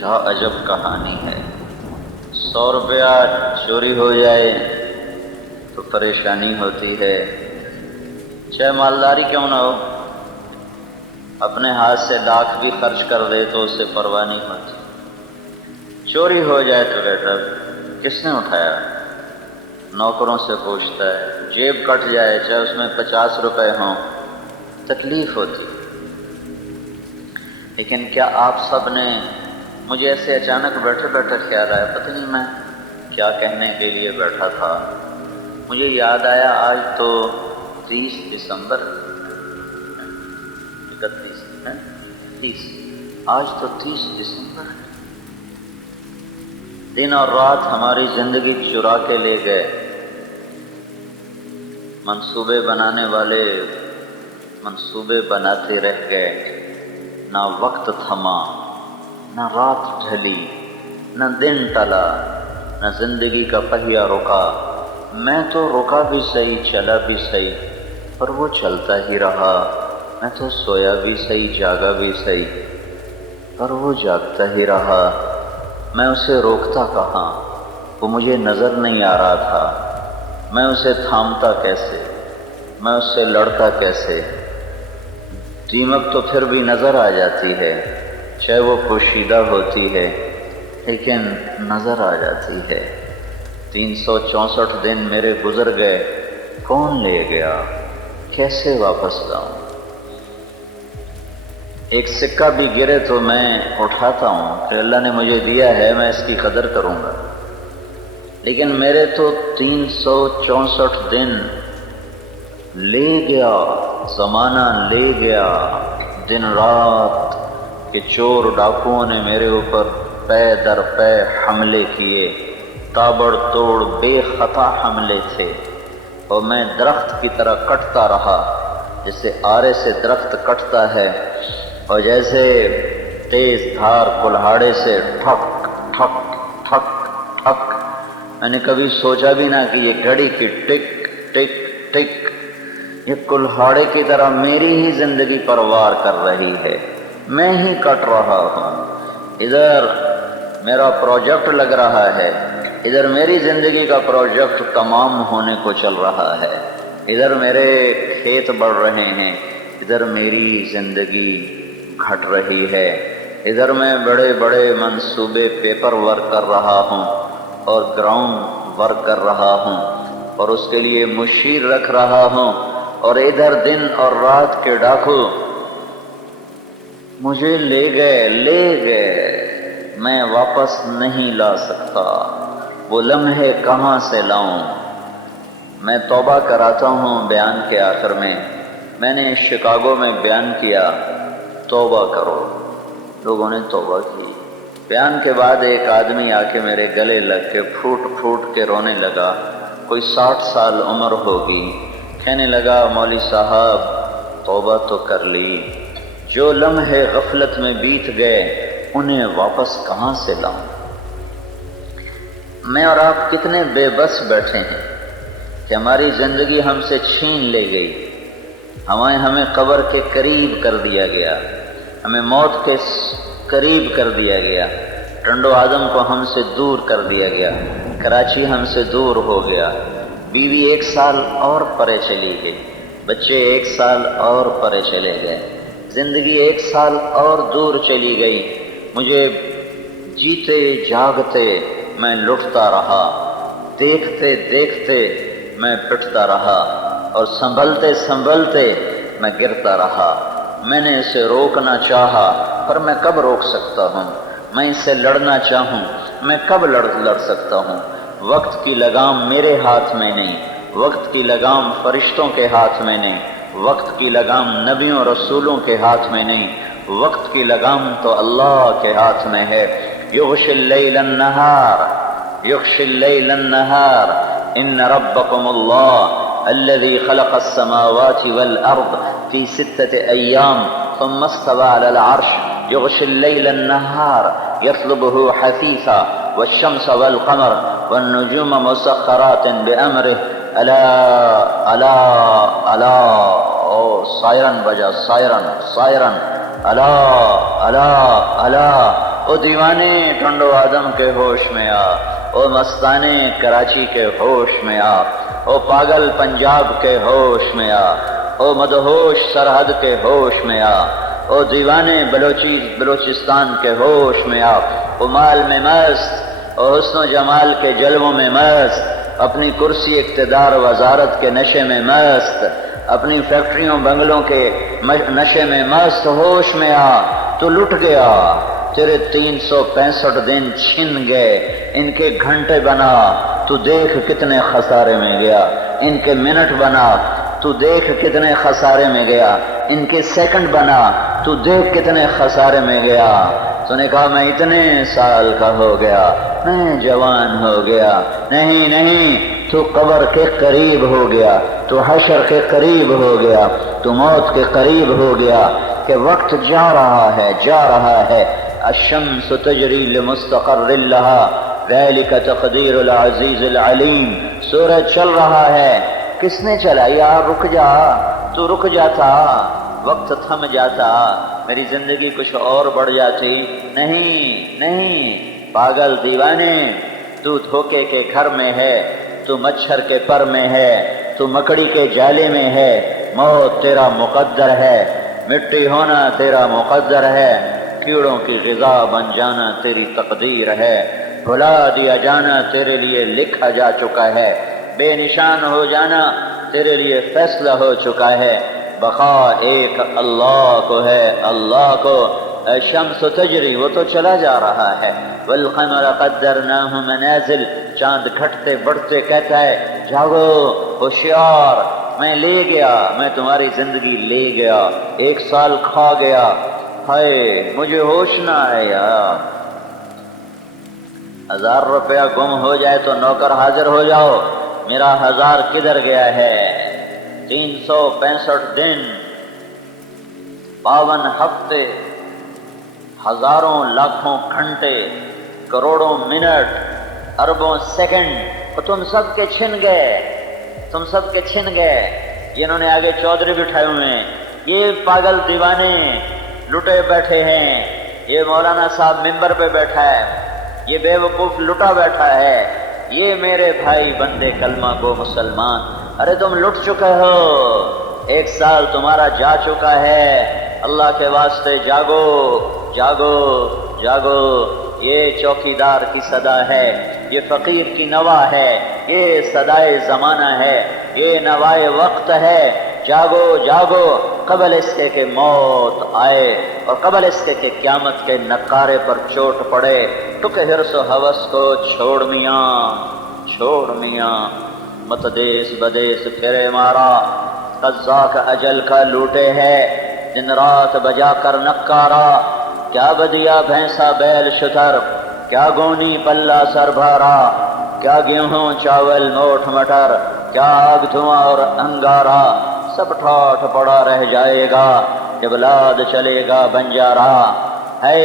کیا عجب کہانی ہے۔ 100 روپیہ چوری ہو جائے تو پریشانی ہوتی ہے، چاہے مالداری کیوں نہ ہو، اپنے ہاتھ سے لاکھ بھی خرچ کر دے تو اس سے پرواہ نہیں ہوتی۔ چوری ہو جائے تو بیٹا کس نے اٹھایا، نوکروں سے پوچھتا ہے۔ جیب کٹ جائے چاہے اس میں 50 روپے ہوں، تکلیف ہوتی۔ لیکن کیا آپ سب نے، مجھے ایسے اچانک بیٹھے بیٹھے خیال آیا، پتہ نہیں میں کیا کہنے کے لیے بیٹھا تھا، مجھے یاد آیا آج تو 30 دسمبر 31 آج تو 30 دسمبر ہے۔ دن اور رات ہماری زندگی چرا کے لے گئے۔ منصوبے بنانے والے منصوبے بناتے رہ گئے، نہ وقت تھما، نہ رات ڈھلی، نہ دن ٹلا، نہ زندگی کا پہیہ رکا۔ میں تو رکا بھی صحیح، چلا بھی صحیح، پر وہ چلتا ہی رہا۔ میں تو سویا بھی صحیح، جاگا بھی صحیح، پر وہ جاگتا ہی رہا۔ میں اسے روکتا کہاں، وہ مجھے نظر نہیں آ رہا تھا۔ میں اسے تھامتا کیسے، میں اس سے لڑتا کیسے۔ دیمک تو پھر بھی نظر آ جاتی ہے، چاہے وہ پوشیدہ ہوتی ہے، لیکن نظر آ جاتی ہے۔ 364 دن میرے گزر گئے، کون لے گیا، کیسے واپس لاؤں؟ ایک سکہ بھی گرے تو میں اٹھاتا ہوں کہ اللہ نے مجھے دیا ہے، میں اس کی قدر کروں گا۔ لیکن میرے تو 364 دن لے گیا، زمانہ لے گیا، دن رات کہ چور ڈاکوؤں نے میرے اوپر پے در پے حملے کیے، تابڑ توڑ بے خطا حملے تھے، اور میں درخت کی طرح کٹتا رہا، جیسے آرے سے درخت کٹتا ہے، اور جیسے تیز دھار کلہاڑے سے ٹھک ٹھک ٹھک ٹھک۔ میں نے کبھی سوچا بھی نہ کہ یہ گھڑی کی ٹک ٹک ٹک یہ کلہاڑے کی طرح میری ہی زندگی پر وار کر رہی ہے، میں ہی کٹ رہا ہوں۔ ادھر میرا پروجیکٹ لگ رہا ہے، ادھر میری زندگی کا پروجیکٹ تمام ہونے کو چل رہا ہے، ادھر میرے کھیت بڑھ رہے ہیں، ادھر میری زندگی گھٹ رہی ہے۔ ادھر میں بڑے بڑے منصوبے پیپر ورک کر رہا ہوں اور گراؤنڈ ورک کر رہا ہوں اور اس کے لیے مشیر رکھ رہا ہوں، اور ادھر دن اور رات کے ڈاکو مجھے لے گئے، میں واپس نہیں لا سکتا۔ وہ لمحے کہاں سے لاؤں؟ میں توبہ کراتا ہوں بیان کے آخر میں۔ میں نے شکاگو میں بیان کیا، توبہ کرو۔ لوگوں نے توبہ کی۔ بیان کے بعد ایک آدمی آ کے میرے گلے لگ کے پھوٹ پھوٹ کے رونے لگا، کوئی 60 سال عمر ہوگی۔ کہنے لگا، مولوی صاحب توبہ تو کر لی، جو لمحے غفلت میں بیت گئے انہیں واپس کہاں سے لاؤں؟ میں اور آپ کتنے بے بس بیٹھے ہیں کہ ہماری زندگی ہم سے چھین لے گئی، ہمیں قبر کے قریب کر دیا گیا، ہمیں موت کے قریب کر دیا گیا، ٹنڈو آدم کو ہم سے دور کر دیا گیا، کراچی ہم سے دور ہو گیا، بیوی 1 سال اور پرے چلی گئی، بچے 1 سال اور پرے چلے گئے، زندگی 1 سال اور دور چلی گئی۔ مجھے جیتے جاگتے میں لٹتا رہا، دیکھتے دیکھتے میں پٹتا رہا، اور سنبھلتے سنبھلتے میں گرتا رہا۔ میں نے اسے روکنا چاہا، پر میں کب روک سکتا ہوں؟ میں اس سے لڑنا چاہوں، میں کب لڑ سکتا ہوں؟ وقت کی لگام میرے ہاتھ میں نہیں، وقت کی لگام فرشتوں کے ہاتھ میں نہیں، وقت کی لگام نبیوں رسولوں کے ہاتھ میں نہیں، وقت کی لگام تو اللہ کے ہاتھ میں ہے۔ یغشی اللیل النہار، یغشی اللیل النہار، ان ربکم اللہ الذي خلق السماوات والأرض في 6 أيام ثم استوى على العرش يغشي الليل النهار يطلبه حثيثا والشمس والقمر والنجوم مسخرات بأمره ألا ألا ألا سائرن بجا سائرن ألا ألا ألا او دیوانے ٹنڈو آدم کے ہوش میں آ، او مستانے کراچی کے ہوش میں آ، او پاگل پنجاب کے ہوش میں آ، او مدہوش سرحد کے ہوش میں آ، او دیوانے بلوچستان کے ہوش میں آ، او مال میں مست، او حسن و جمال کے جلووں میں مست، اپنی کرسی اقتدار وزارت کے نشے میں مست، اپنی فیکٹریوں بنگلوں کے نشے میں مست ہوش میں آ، تو لٹ گیا، تیرے 365 دن چھن گئے، ان کے گھنٹے بنا تو دیکھ کتنے خسارے میں گیا، ان کے منٹ بنا تو دیکھ کتنے خسارے میں گیا، ان کے سیکنڈ بنا تو دیکھ کتنے خسارے میں گیا۔ تو نے کہا میں اتنے سال کا ہو گیا، میں جوان ہو گیا، نہیں نہیں، تو قبر کے قریب ہو گیا، تو حشر کے قریب ہو گیا، تو موت کے قریب ہو گیا، کہ وقت جا رہا ہے، جا رہا ہے۔ الشمس تجری لمستقر لها ذلك تقدیر العزیز العلیم، سورج چل رہا ہے، کس نے چلا؟ یار رک جا، تو رک جاتا، وقت تھم جاتا، میری زندگی کچھ اور بڑھ جاتی۔ نہیں نہیں پاگل دیوانے، تو دھوکے کے گھر میں ہے، تو مچھر کے پر میں ہے، تو مکڑی کے جالے میں ہے، موت تیرا مقدر ہے، مٹی ہونا تیرا مقدر ہے، کیڑوں کی غذا بن جانا تیری تقدیر ہے، بھلا دیا جانا تیرے لیے لکھا جا چکا ہے، بے نشان ہو جانا تیرے لیے فیصلہ ہو چکا ہے، بقا ایک اللہ کو ہے، اللہ کو۔ شمس تجری، وہ تو چلا جا رہا ہے، والقمر قدرناہ منازل، چاند گھٹتے بڑھتے کہتا ہے جاگو ہوشیار، میں لے گیا، میں تمہاری زندگی لے گیا، 1 سال کھا گیا، ہائے مجھے ہوش نہ آیا۔ 1000 روپیہ گم ہو جائے تو نوکر حاضر ہو جاؤ، میرا 1000 کدھر گیا ہے؟ 365 دن، 52 ہفتے، ہزاروں لاکھوں گھنٹے، کروڑوں منٹ، اربوں سیکنڈ، اور تم سب کے چھن گئے، تم سب کے چھن گئے۔ جنہوں نے آگے چودھری بٹھائے ہوئے ہیں، یہ پاگل دیوانے لٹے بیٹھے ہیں، یہ مولانا صاحب ممبر پہ بیٹھا ہے، یہ بے وقوف لٹا بیٹھا ہے، یہ میرے بھائی بندے کلمہ کو مسلمان، ارے تم لٹ چکے ہو، 1 سال تمہارا جا چکا ہے، اللہ کے واسطے جاگو جاگو جاگو۔ یہ چوکیدار کی صدا ہے، یہ فقیر کی نوا ہے، یہ صدائے زمانہ ہے، یہ نوائے وقت ہے، جاگو جاگو، قبل اس کے کہ موت آئے، اور قبل اس کے کہ قیامت کے نقارے پر چوٹ پڑے۔ ٹک حرص و ہوس کو چھوڑ میاں، چھوڑ میاں، مت دیس بدیس پھرے مارا، قزاق اجل کا لوٹے ہے، دن رات بجا کر نکارا، کیا بدیا بھینسا بیل شتر، کیا گونی پلہ سر بھارا، کیا گیہوں چاول موٹ مٹر، کیا آگ دھواں اور انگارا، سب ٹھاٹھ پڑا رہ جائے گا جب لاد چلے گا بنجارا۔ ہے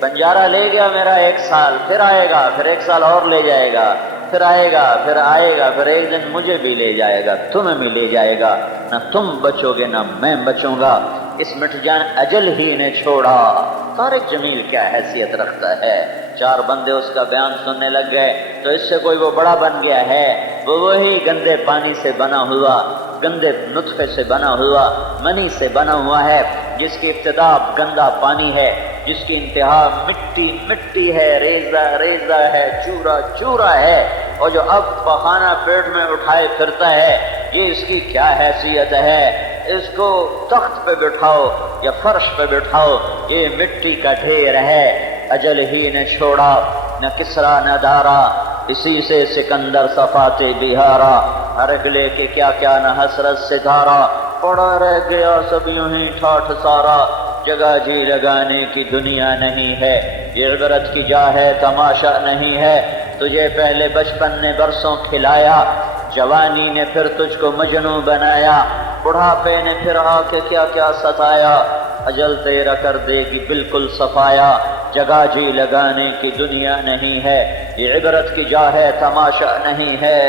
بنجارا لے گیا میرا 1 سال، پھر آئے گا، پھر 1 سال اور لے جائے گا، پھر آئے گا، پھر آئے گا، پھر ایک دن مجھے بھی لے جائے گا، تمہیں بھی لے جائے گا، نہ تم بچو گے نہ میں بچوں گا، اس مٹ جان اجل ہی نے چھوڑا۔ طارق جمیل کیا حیثیت رکھتا ہے؟ 4 بندے اس کا بیان سننے لگ گئے، تو اس سے کوئی وہ بڑا بن گیا ہے؟ وہ وہی گندے پانی سے بنا ہوا، گندے نطفے سے بنا ہوا، منی سے بنا ہوا ہے، جس کی ابتدا گندا پانی ہے، جس کی انتہا مٹی مٹی ہے، ریزہ ریزہ ہے، چورا چورا ہے، اور جو اب پخانہ پیٹ میں اٹھائے پھرتا ہے، یہ اس کی کیا حیثیت ہے؟ اس کو تخت پہ بٹھاؤ یا فرش پہ بٹھاؤ، یہ مٹی کا ڈھیر ہے، اجل ہی نے چھوڑا، نہ کسرا نہ دارا، اسی سے سکندر صفاتے بہارا، ہرگلے کے کیا کیا نہ حسرت ستارہ، پڑا رہ گیا سب یوں ہی ٹھاٹھ سارا، جگہ جی لگانے کی دنیا نہیں ہے، یہ عبرت کی جا ہے تماشا نہیں ہے، تجھے پہلے بچپن نے برسوں کھلایا، جوانی نے پھر تجھ کو مجنوں بنایا، بڑھاپے نے پھر آ کے کیا کیا ستایا، اجل تیرا کر دے گی بالکل صفایا، جگہ جی لگانے کی دنیا نہیں ہے، یہ عبرت کی جا ہے تماشا نہیں ہے،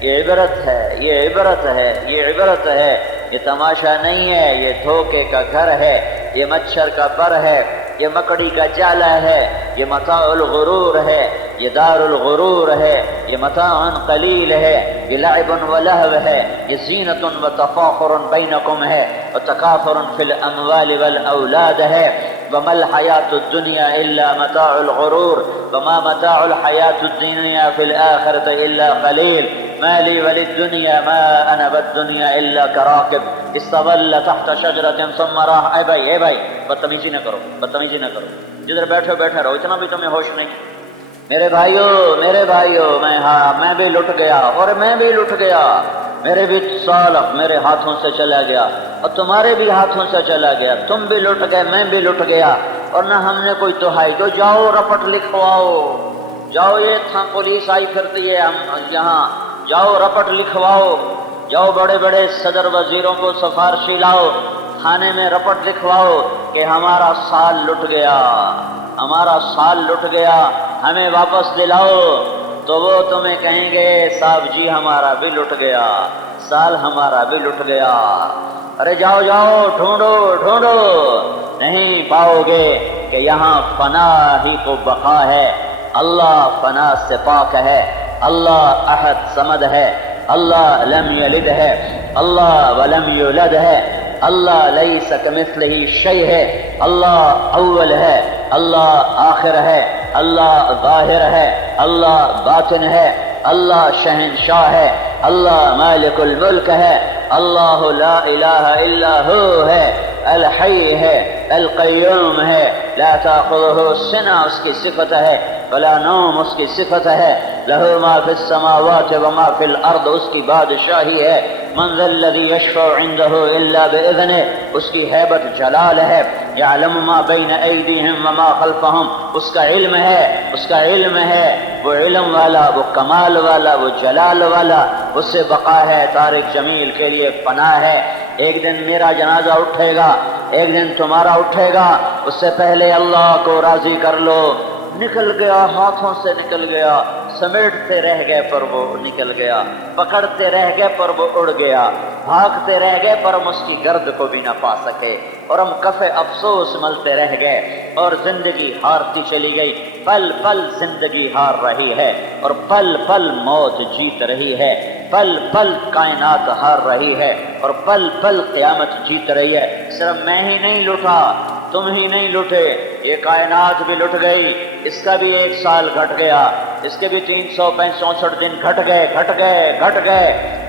یہ عبرت ہے، یہ عبرت ہے، یہ عبرت ہے، یہ تماشا نہیں ہے، یہ دھوکے کا گھر ہے، یہ مچھر کا پر ہے، یہ مکڑی کا جالا ہے، یہ متاع الغرور ہے، یہ دار الغرور ہے، یہ متاع قلیل ہے، یہ لعب و لہو ہے، یہ زینت و تفاخر بینکم ہے، و تکافر فی الاموال والاولاد ہے۔ وما الحیات الدنیا الا متاع الغرور وما متاع الحیات الدنیا فی الآخرة الا قلیل۔ ما لی وللدنیا ما انا بالدنیا الا کراکب استظل تحت شجرة ثم راح۔ اے بھائی بدتمیزی نہ کرو، بدتمیزی نہ کرو، جدھر بیٹھو بیٹھے رہو، اتنا بھی تمہیں ہوش نہیں؟ میرے بھائیو میں بھی لٹ گیا، اور میں بھی لٹ گیا، میرے بھی سال میرے ہاتھوں سے چلا گیا اور تمہارے بھی ہاتھوں سے چلا گیا، تم بھی لٹ گئے، میں بھی لٹ گیا، اور نہ ہم نے کوئی دہائی جو جاؤ رپٹ لکھواؤ، جاؤ، یہ تھا پولیس آئی پھرتی ہے ہم یہاں، جاؤ رپٹ لکھواؤ، جاؤ بڑے بڑے صدر وزیروں کو سفارشی لاؤ، تھانے میں رپٹ لکھواؤ کہ ہمارا سال لٹ گیا، ہمارا سال لٹ گیا، ہمیں واپس دلاؤ، تو وہ تمہیں کہیں گے صاحب جی ہمارا بھی لٹ گیا، سال ہمارا بھی لٹ گیا۔ ارے جاؤ جاؤ، ڈھونڈو ڈھونڈو، نہیں پاؤ گے کہ یہاں فنا ہی کو بقا ہے۔ اللہ فنا سے پاک ہے، اللہ احد صمد ہے، اللہ لم یلد ہے، اللہ ولم یولد ہے، اللہ لیس کمثلہ شیء ہے، اللہ اول ہے، اللہ آخر ہے، اللہ ظاہر ہے، اللہ باطن ہے، اللہ شہنشاہ ہے، اللہ مالک الملک ہے، اللہ لا الہ الا ہو ہے، الحی ہے، القیوم ہے، لا تأخذہ سنہ اس کی صفت ہے، ولا نوم اس کی صفت ہے، لہ ما فی السماوات وما فی الارض اس کی بادشاہی ہے، من ذا الذی یشفع عنده الا باذنہ اس کی ہیبت جلال ہے، یعلم ما بین ایدیہم وما خلفہم اس کا علم ہے، اس کا علم ہے، وہ علم والا، وہ کمال والا، وہ جلال والا، اس سے بقا ہے، طارق جمیل کے لیے فنا ہے۔ ایک دن میرا جنازہ اٹھے گا، ایک دن تمہارا اٹھے گا، اس سے پہلے اللہ کو راضی کر لو۔ نکل گیا، ہاتھوں سے نکل گیا، سمیٹتے رہ گئے پر وہ نکل گیا، پکڑتے رہ گئے پر وہ اڑ گیا، بھاگتے رہ گئے پر ہم اس کی گرد کو بھی نہ پا سکے، اور ہم کف افسوس ملتے رہ گئے، اور زندگی ہارتی چلی گئی، پل پل زندگی ہار رہی ہے، اور پل پل موت جیت رہی ہے، پل پل کائنات ہار رہی ہے، اور پل پل قیامت جیت رہی ہے۔ صرف میں ہی نہیں لٹا، تم ہی نہیں لٹے، یہ کائنات بھی لٹ گئی، اس کا بھی 1 سال گھٹ گیا، اس کے بھی 364 دن گھٹ گئے،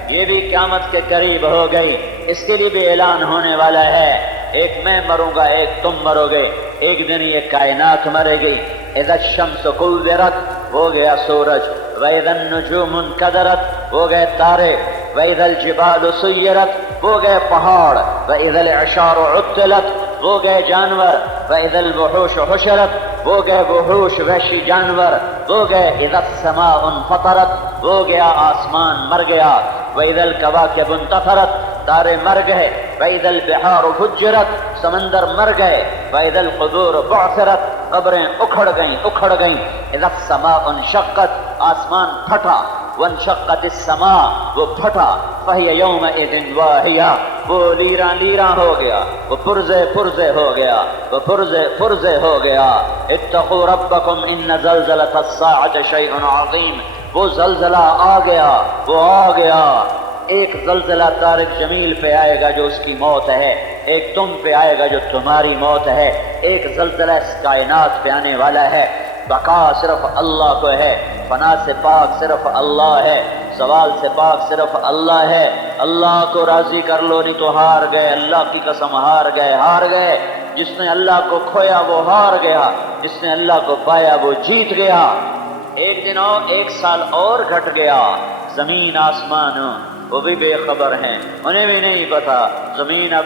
یہ بھی قیامت کے قریب ہو گئی، اس کے لیے بھی اعلان ہونے والا ہے، ایک میں مروں گا، ایک تم مرو گے، ایک دن یہ کائنات مرے گی۔ اذا الشمس کورت ہو گیا سورج، واذا النجوم انکدرت ہو گئے تارے، واذا الجبال سیرت ہو گئے پہاڑ، واذا العشار عطلت وہ گئے جانور، وَإِذَا الْوُحُوشُ حُشِرَتْ وہ گئے وحوش وحشی جانور، وہ گئے اِذَا السَّمَاءُ انفطرت وہ گیا آسمان مر گیا، وَإِذَا الْكَوَاكِبُ انتثرت تارے مر گئے، وَإِذَا الْبِحَارُ فُجِّرَتْ سمندر مر گئے، وَإِذَا الْقُبُورُ بُعْثِرَتْ قبریں اکھڑ گئیں، اِذَا السَّمَاءُ انشقت آسمان پھٹا، وانشقت السماء وہ پھٹا، فَهِيَ يَوْمَئِذٍ وَاهِيَةٌ وہ لیراں لیراں ہو گیا، وہ پرزے پرزے ہو گیا، وہ پرزے پرزے ہو گیا۔ اتقوا ربکم ان زلزلۃ الساعۃ شیء عظیم وہ زلزلہ آ گیا، وہ آ گیا۔ ایک زلزلہ طارق جمیل پہ آئے گا جو اس کی موت ہے، ایک تم پہ آئے گا جو تمہاری موت ہے، ایک زلزلہ اس کائنات پہ آنے والا ہے۔ بقا صرف اللہ کو ہے، فنا سے پاک صرف اللہ ہے، سوال سے پاک صرف اللہ ہے۔ اللہ کو راضی کر لو نہیں تو ہار گئے، اللہ کی قسم ہار گئے۔ جس نے اللہ کو کھویا وہ ہار گیا، جس نے اللہ کو پایا وہ جیت گیا۔ ایک دن اور 1 سال اور گھٹ گیا، زمین آسمان وہ بھی بے خبر ہیں، انہیں بھی نہیں پتا۔ زمین اب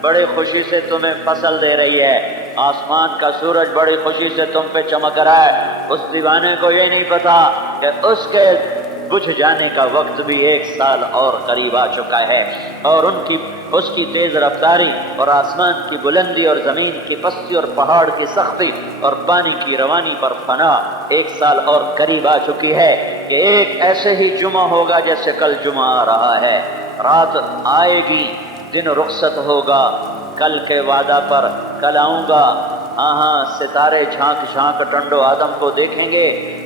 بڑی خوشی سے تمہیں فصل دے رہی ہے، آسمان کا سورج بڑی خوشی سے تم پہ چمک رہا ہے، اس دیوانے کو یہ نہیں پتا کہ اس کے بجھ جانے کا وقت بھی 1 سال اور قریب آ چکا ہے، اور اس کی تیز رفتاری اور آسمان کی بلندی اور زمین کی پستی اور پہاڑ کی سختی اور پانی کی روانی پر فنا 1 سال اور قریب آ چکی ہے کہ ایک ایسے ہی جمعہ ہوگا جیسے کل جمعہ آ رہا ہے، رات آئے گی، دن رخصت ہوگا، کل کے وعدہ پر کل آؤں گا، ہاں ہاں ستارے جھانک جھانک ٹنڈو آدم کو دیکھیں گے۔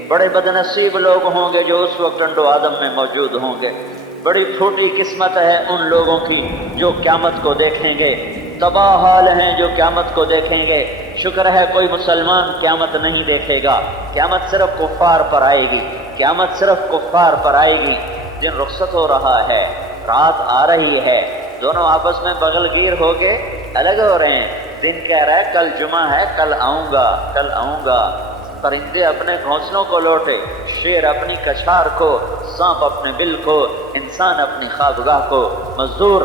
بڑے بدنصیب لوگ ہوں گے جو اس وقت ٹنڈو آدم میں موجود ہوں گے۔ بڑی پھوٹی قسمت ہے ان لوگوں کی جو قیامت کو دیکھیں گے۔ تباہ حال ہیں جو قیامت کو دیکھیں گے۔ شکر ہے کوئی مسلمان قیامت نہیں دیکھے گا، قیامت صرف کفار پر آئے گی، قیامت صرف کفار پر آئے گی۔ دن رخصت ہو رہا ہے، رات آ رہی ہے، دونوں آپس میں بغل گیر ہو کے الگ ہو رہے ہیں۔ دن کہہ رہا ہے کل جمعہ ہے، کل آؤں گا، کل آؤں گا۔ پرندے اپنے گھونسلوں کو لوٹے، شیر اپنی کچھار کو، سانپ اپنے بل کو، انسان اپنی خوابگاہ کو، مزدور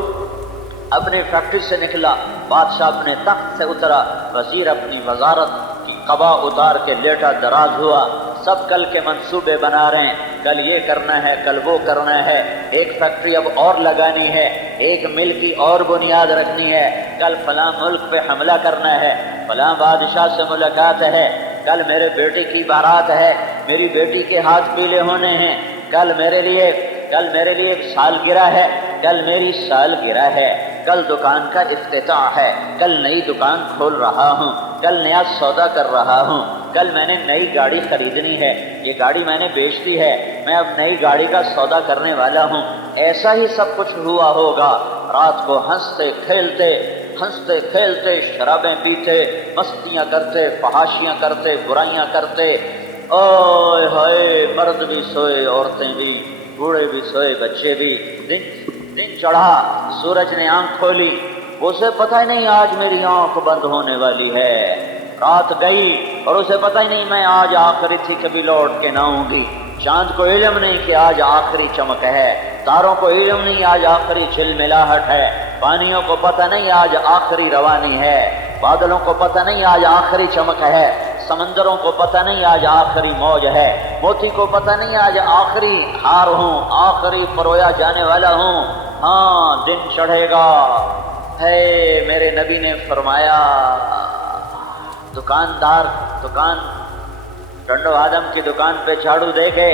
اپنی فیکٹری سے نکلا، بادشاہ اپنے تخت سے اترا، وزیر اپنی وزارت کی قبا اتار کے لیٹا دراز ہوا۔ سب کل کے منصوبے بنا رہے ہیں، کل یہ کرنا ہے، کل وہ کرنا ہے، ایک فیکٹری اب اور لگانی ہے، ایک مل کی اور بنیاد رکھنی ہے، کل فلاں ملک پہ حملہ کرنا ہے، فلاں بادشاہ سے ملاقات ہے، کل میرے بیٹے کی بارات ہے، میری بیٹی کے ہاتھ پیلے ہونے ہیں، کل میرے لیے سالگرہ ہے، کل میری سالگرہ ہے، کل دکان کا افتتاح ہے، کل نئی دکان کھول رہا ہوں، کل نیا سودا کر رہا ہوں، کل میں نے نئی گاڑی خریدنی ہے، یہ گاڑی میں نے بیچ دی ہے، میں اب نئی گاڑی کا سودا کرنے والا ہوں۔ ایسا ہی سب کچھ ہوا ہوگا۔ رات کو ہنستے کھیلتے شرابیں پیتے، مستیاں کرتے، فحاشیاں کرتے، برائیاں کرتے، اوئے ہائے، مرد بھی سوئے، عورتیں بھی، بوڑھے بھی سوئے، بچے بھی۔ دن چڑھا، سورج نے آنکھ کھولی، اسے پتہ ہی نہیں آج میری آنکھ بند ہونے والی ہے۔ رات گئی اور اسے پتہ ہی نہیں میں آج آخری تھی، کبھی لوٹ کے نہ آؤں گی۔ چاند کو علم نہیں کہ آج آخری چمک ہے، تاروں کو علم نہیں آج آخری جھلملاہٹ ہے، پانیوں کو پتہ نہیں آج آخری روانی ہے، بادلوں کو پتہ نہیں آج آخری چمک ہے، سمندروں کو پتہ نہیں آج آخری موج ہے، موتی کو پتہ نہیں آج آخری ہار ہوں، آخری پرویا جانے والا ہوں۔ ہاں دن چڑھے گا۔ ہے میرے نبی نے فرمایا، دکان ٹنڈو آدم کی دکان پہ جھاڑو دے کے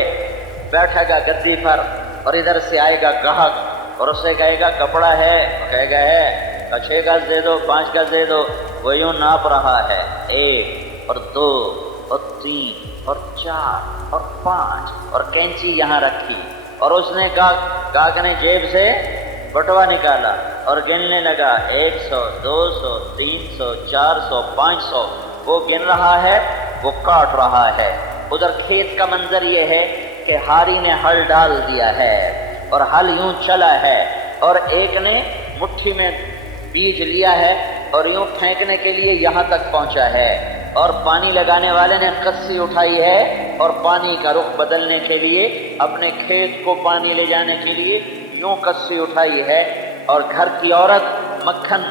بیٹھے گا گدی پر، اور ادھر سے آئے گا گاہک اور اسے کہے گا کپڑا ہے، کہے گا ہے، 6 گز دے دو، 5 گز دے دو، وہ یوں ناپ رہا ہے، 1 اور 2 اور 3 اور 4 اور 5، اور کینچی یہاں رکھی، اور اس نے گاہک نے جیب سے بٹوا نکالا اور گننے لگا، 100 200 300 400 500، وہ گن رہا ہے، وہ کاٹ رہا ہے۔ ادھر کھیت کا منظر یہ ہے کہ ہاری نے ہل ڈال دیا ہے اور ہل یوں چلا ہے، اور ایک نے مٹھی میں بیج لیا ہے اور یوں پھینکنے کے لیے یہاں تک پہنچا ہے، اور پانی لگانے والے نے کسی اٹھائی ہے اور پانی کا رخ بدلنے کے لیے، اپنے کھیت کو پانی لے جانے کے لیے یوں کسی اٹھائی ہے، اور گھر کی عورت مکھن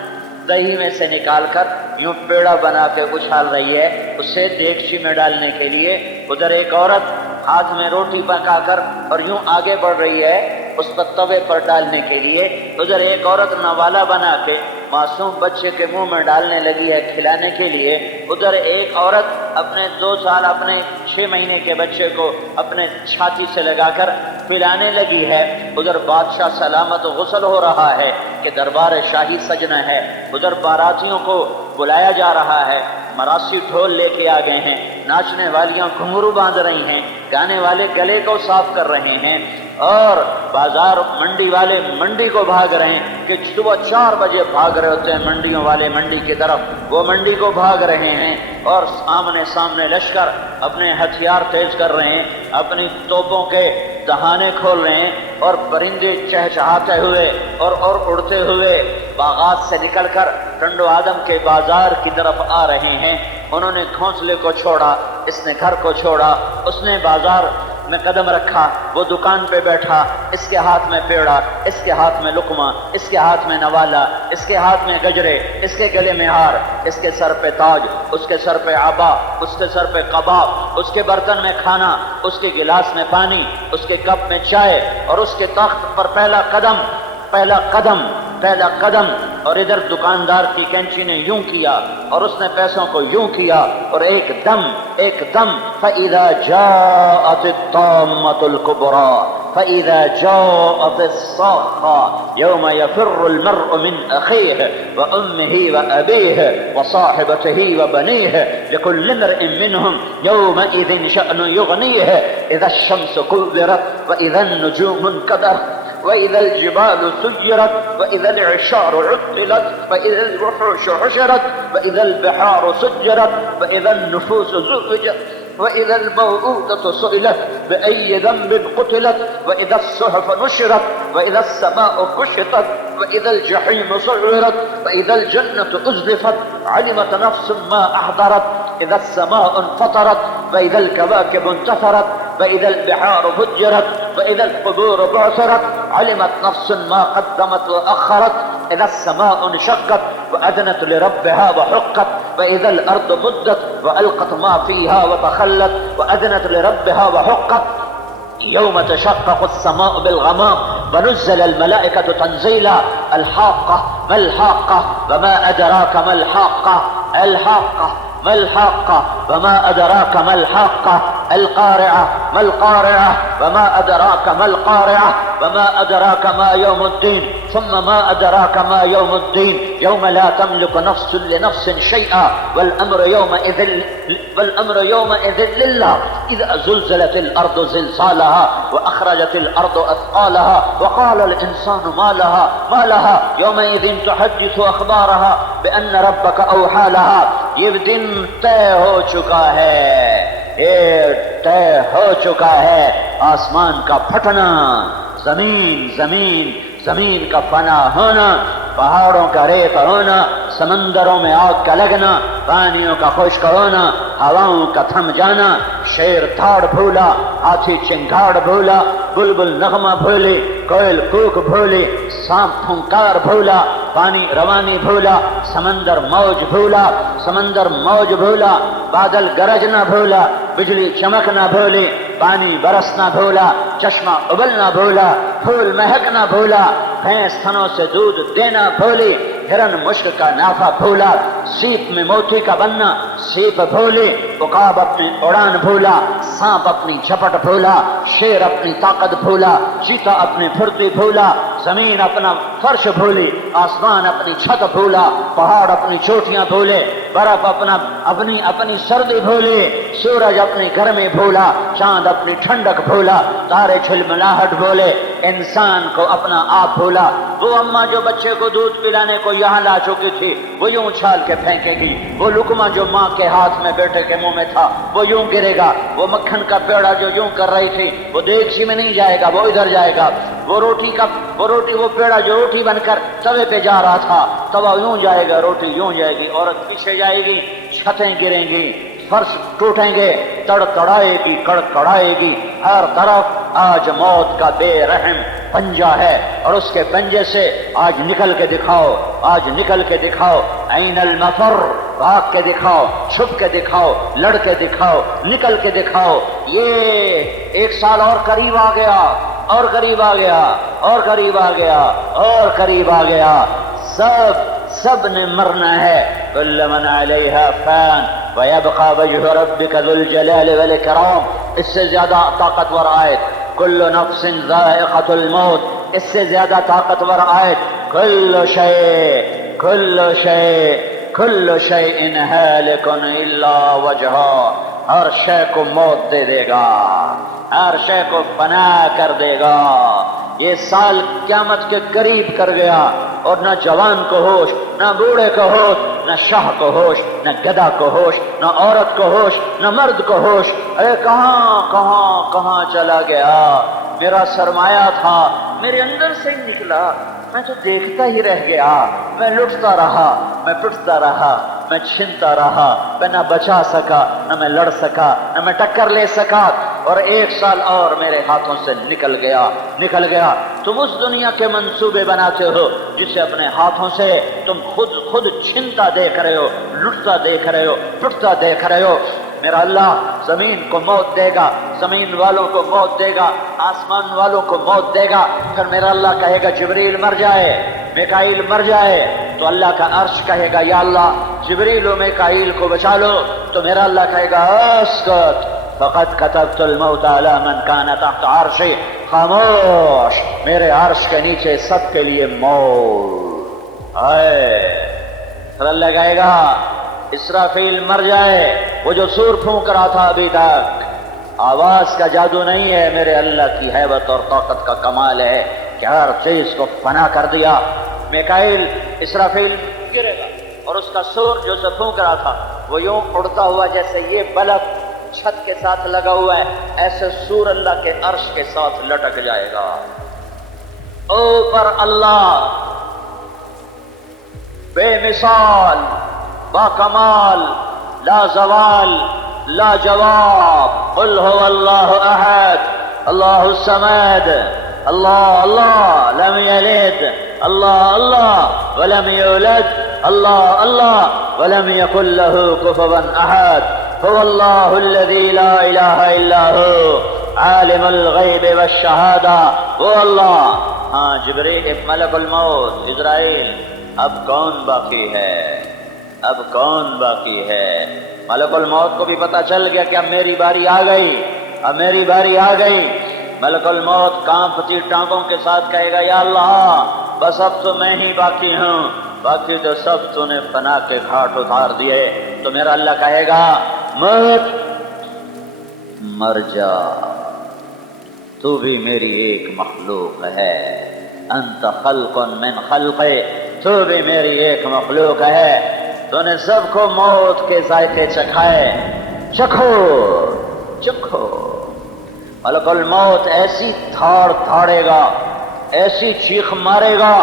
دہی میں سے نکال کر یوں پیڑا بنا کے اچھال رہی ہے اسے دیگچی میں ڈالنے کے لیے۔ ادھر ایک عورت ہاتھ میں روٹی پکا کر اور یوں آگے بڑھ رہی ہے اس کو توے پر ڈالنے کے لیے۔ ادھر ایک عورت نوالا بنا کے معصوم بچے کے منہ میں ڈالنے لگی ہے کھلانے کے لیے۔ ادھر ایک عورت اپنے 2 سال اپنے 6 مہینے کے بچے کو اپنے چھاتی سے لگا کر پلانے لگی ہے۔ ادھر بادشاہ سلامت غسل ہو رہا ہے کہ دربار شاہی سجنا ہے۔ ادھر باراتیوں کو بلایا جا رہا ہے، مراسی ڈھول لے کے آ گئے ہیں، ناچنے والیاں گھنگرو باندھ رہی ہیں، گانے والے گلے کو صاف کر رہے ہیں، اور بازار منڈی والے منڈی کو بھاگ رہے ہیں کہ صبح 4 بجے بھاگ رہے ہوتے ہیں منڈیوں والے منڈی کی طرف، وہ منڈی کو بھاگ رہے ہیں، اور سامنے لشکر اپنے ہتھیار تیز کر رہے ہیں، اپنی توپوں کے دہانے کھول رہے ہیں، اور پرندے چہچہاتے ہوئے اور اڑتے ہوئے باغات سے نکل کر ٹنڈو آدم کے بازار کی طرف آ رہے ہیں۔ انہوں نے گھونسلے کو چھوڑا، اس نے گھر کو چھوڑا، اس نے بازار میں قدم رکھا، وہ دکان پہ بیٹھا، اس کے ہاتھ میں پیڑا، اس کے ہاتھ میں لقمہ، اس کے ہاتھ میں نوالا، اس کے ہاتھ میں گجرے، اس کے گلے میں ہار، اس کے سر پہ تاج، اس کے سر پہ عبا، اس کے سر پہ کباب، اس کے برتن میں کھانا، اس کے گلاس میں پانی، اس کے کپ میں چائے، اور اس کے تخت پر پہلا قدم، اور ادھر دکاندار کی کینچی نے یوں کیا اور اس نے پیسوں کو یوں کیا، اور ایک دم فَإِذَا جَاءَتِ الطَّامَّةُ الْكُبْرَى، فإذا جاءت الصاخة يوم يفر المرء من أخيه وأمه وأبيه وصاحبته وبنيه لكل امرئ منهم يومئذ شأن يغنيه إذا الشمس كورت وإذا النجوم انكدرت وإذا الجبال سيرت وإذا العشار عطلت وإذا الوحوش حشرت وإذا البحار سجرت وإذا النفوس زوجت وإذا الموءودة سئلت بأي ذنب قتلت وإذا الصحف نشرت وإذا السماء كشطت وإذا الجحيم سعرت وإذا الجنة أزلفت علمت نفس ما أحضرت إذا السماء انفطرت وإذا الكواكب انتثرت وإذا البحار فجرت وإذا القبور بعثرت علمت نفس ما قدمت وأخرت إذا السماء انشقت وأذنت لربها وحقت وإذا الأرض مدت وألقت ما فيها وتخلت وأذنت لربها وحقت يوم تشقق السماء بالغمام ونزل الملائكة تنزيلا الحاقة ما الحاقة وما أدراك ما الحاقة الحاقة ما الحاقة وما أدراك ما الحاقة القارعة ما القارعة وما أدراك ما القارعة وما أدراك ما يوم الدين ثم ما أدراك ما يوم الدين يوم لا تملك نفس لنفس شيئا والأمر يومئذ لله إذا زلزلت الأرض زلزالها وأخرجت الأرض أثقالها وقال الإنسان ما لها يومئذ تحدث أخبارها بأن ربك أوحى لها یہ دن طے ہو چکا ہے یہ طے ہو چکا ہے آسمان کا پھٹنا زمین کا فنا ہونا پہاڑوں کا ریت ہونا سمندروں میں آگ کا لگنا پانیوں کا خشک ہونا ہواؤں کا تھم جانا شیر دھاڑ بھولا ہاتھی چنگھاڑ بھولا بلبل نغمہ بھولی کوئل کوک بھولی سانپ پھنکار بھولا پانی روانی بھولا سمندر موج بھولا بادل گرجنا بھولا بجلی چمکنا بھولی پانی برسنا بھولا چشمہ ابلنا بھولا پھول مہکنا بھولا بھینس تھنوں سے دودھ دینا بھولی ہرن مشک کا نافہ بھولا سیپ میں موتی کا بننا سیپ بھولی عقاب اپنی اڑان بھولا سانپ اپنی جھپٹ بھولا شیر اپنی طاقت بھولا چیتا اپنی پھرتی بھولا زمین اپنا فرش بھولی آسمان اپنی چھت بھولا پہاڑ اپنی چوٹیاں بھولے برف اپنی سردی بھولے سورج اپنی گرمی بھولا چاند اپنی ٹھنڈک بھولا تارے جھلملاہٹ بھولے انسان کو اپنا آپ بھولا وہ اماں جو بچے کو دودھ پلانے کو یہاں لا چکی تھی وہ یوں چھال کے پھینکے گی وہ لقمہ جو ماں کے ہاتھ میں بیٹے کے منہ میں تھا وہ یوں گرے گا وہ مکھن کا پیڑا جو یوں کر رہی تھی وہ دیگچی میں نہیں جائے گا وہ ادھر جائے گا وہ پیڑا جو روٹی بن کر توے پہ جا رہا تھا توا یوں جائے گا روٹی یوں جائے گی عورت پیچھے جائے گی چھتیں گریں گی فرش ٹوٹیں گے تڑتڑائے گی کڑکڑائے گی ہر طرف آج موت کا بے رحم پنجہ ہے اور اس کے پنجے سے آج نکل کے دکھاؤ عین المفر بھاگ کے دکھاؤ چھپ کے دکھاؤ لڑ کے دکھاؤ نکل کے دکھاؤ یہ 1 سال اور قریب آ گیا اور قریب آ گیا اور قریب آ گیا اور قریب آ گیا سب نے مرنا ہے کل من علیہا فان ویبقى وجه ربك ذو الجلال والاکرام اس سے زیادہ طاقتور آیت کل نفس ذائقة الموت اس سے زیادہ طاقتور آیت کل شیء هالک الا وجهه ہر شے کو موت دے دے گا ہر شے کو فنا کر دے گا یہ سال قیامت کے قریب کر گیا اور نہ جوان کو ہوش نہ بوڑھے کو ہوش نہ شاہ کو ہوش نہ گدھا کو ہوش نہ عورت کو ہوش نہ مرد کو ہوش ارے کہاں چلا گیا میرا سرمایہ تھا میرے اندر سے ہی نکلا میں تو دیکھتا ہی رہ گیا میں لٹتا رہا میں پٹتا رہا میں چھنتا رہا میں نہ بچا سکا نہ میں لڑ سکا نہ میں ٹکر لے سکا اور 1 سال اور میرے ہاتھوں سے نکل گیا تم اس دنیا کے منصوبے بناتے ہو جسے اپنے ہاتھوں سے تم خود چھنتا دیکھ رہے ہو لٹتا دیکھ رہے ہو پٹتا دیکھ رہے ہو میرا اللہ زمین کو موت دے گا زمین والوں کو موت دے گا آسمان والوں کو موت دے گا پھر میرا اللہ کہے گا جبریل مر جائے میکائیل مر جائے تو اللہ کا عرش کہے گا یا اللہ جبریل و میکائیل کو بچا لو تو میرا اللہ کہے گا اسکت فقد كتبت الموت على من كان تحت عرشي خاموش، میرے عرش کے نیچے سب کے لیے موت ہے۔ پھر اللہ کہے گا اسرافیل مر جائے، وہ جو سور پھونک رہا تھا ابھی تک، آواز کا جادو نہیں ہے، میرے اللہ کی ہیبت اور طاقت کا کمال ہے کہ ہر چیز کو فنا کر دیا۔ میکائیل اسرافیل گرے گا اور اس کا سور جو سے پھونک رہا تھا وہ یوں اڑتا ہوا جیسے یہ بلب چھت کے ساتھ لگا ہوا ہے، ایسے سور اللہ کے عرش کے ساتھ لٹک جائے گا۔ اوپر اللہ بے مثال، با کمال، لا زوال، لا جواب، قل هو اللہ احد اللہ الصمد اللہ اللہ لم یلد اللہ اللہ ولم یولد اللہ اللہ ولم یکن له کفوا احد هو اللہ الذی لا الہ الا هو عالم الغیب والشہادہ، وہ اللہ۔ ہاں جبریل ملک الموت اسرائیل، اب کون باقی ہے؟ اب کون باقی ہے؟ ملک الموت کو بھی پتا چل گیا کہ اب میری باری آ گئی، اب میری باری آ گئی۔ ملک الموت کانپتی ٹانگوں کے ساتھ کہے گا یا اللہ بس اب تو میں ہی باقی ہوں، باقی تو سب تو نے فنا کے گھاٹ اتار دیے۔ تو میرا اللہ کہے گا موت مر جا، تو بھی میری ایک مخلوق ہے، انت خلق من خلقے، تو بھی میری ایک مخلوق ہے، تو نے سب کو موت کے ذائقے چکھائے، چکھو چکھو۔ ملک الموت ایسی تھاڑ تھاڑے گا، ایسی چیخ مارے گا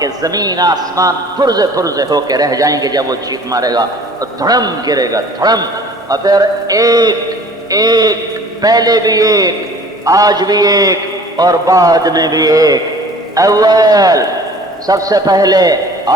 کہ زمین آسمان پرزے پرزے ہو کے رہ جائیں گے جب وہ چیخ مارے گا، اور دھڑم گرے گا دھڑم، اور پھر ایک ایک، پہلے بھی ایک، آج بھی ایک، اور بعد میں بھی ایک، اول سب سے پہلے،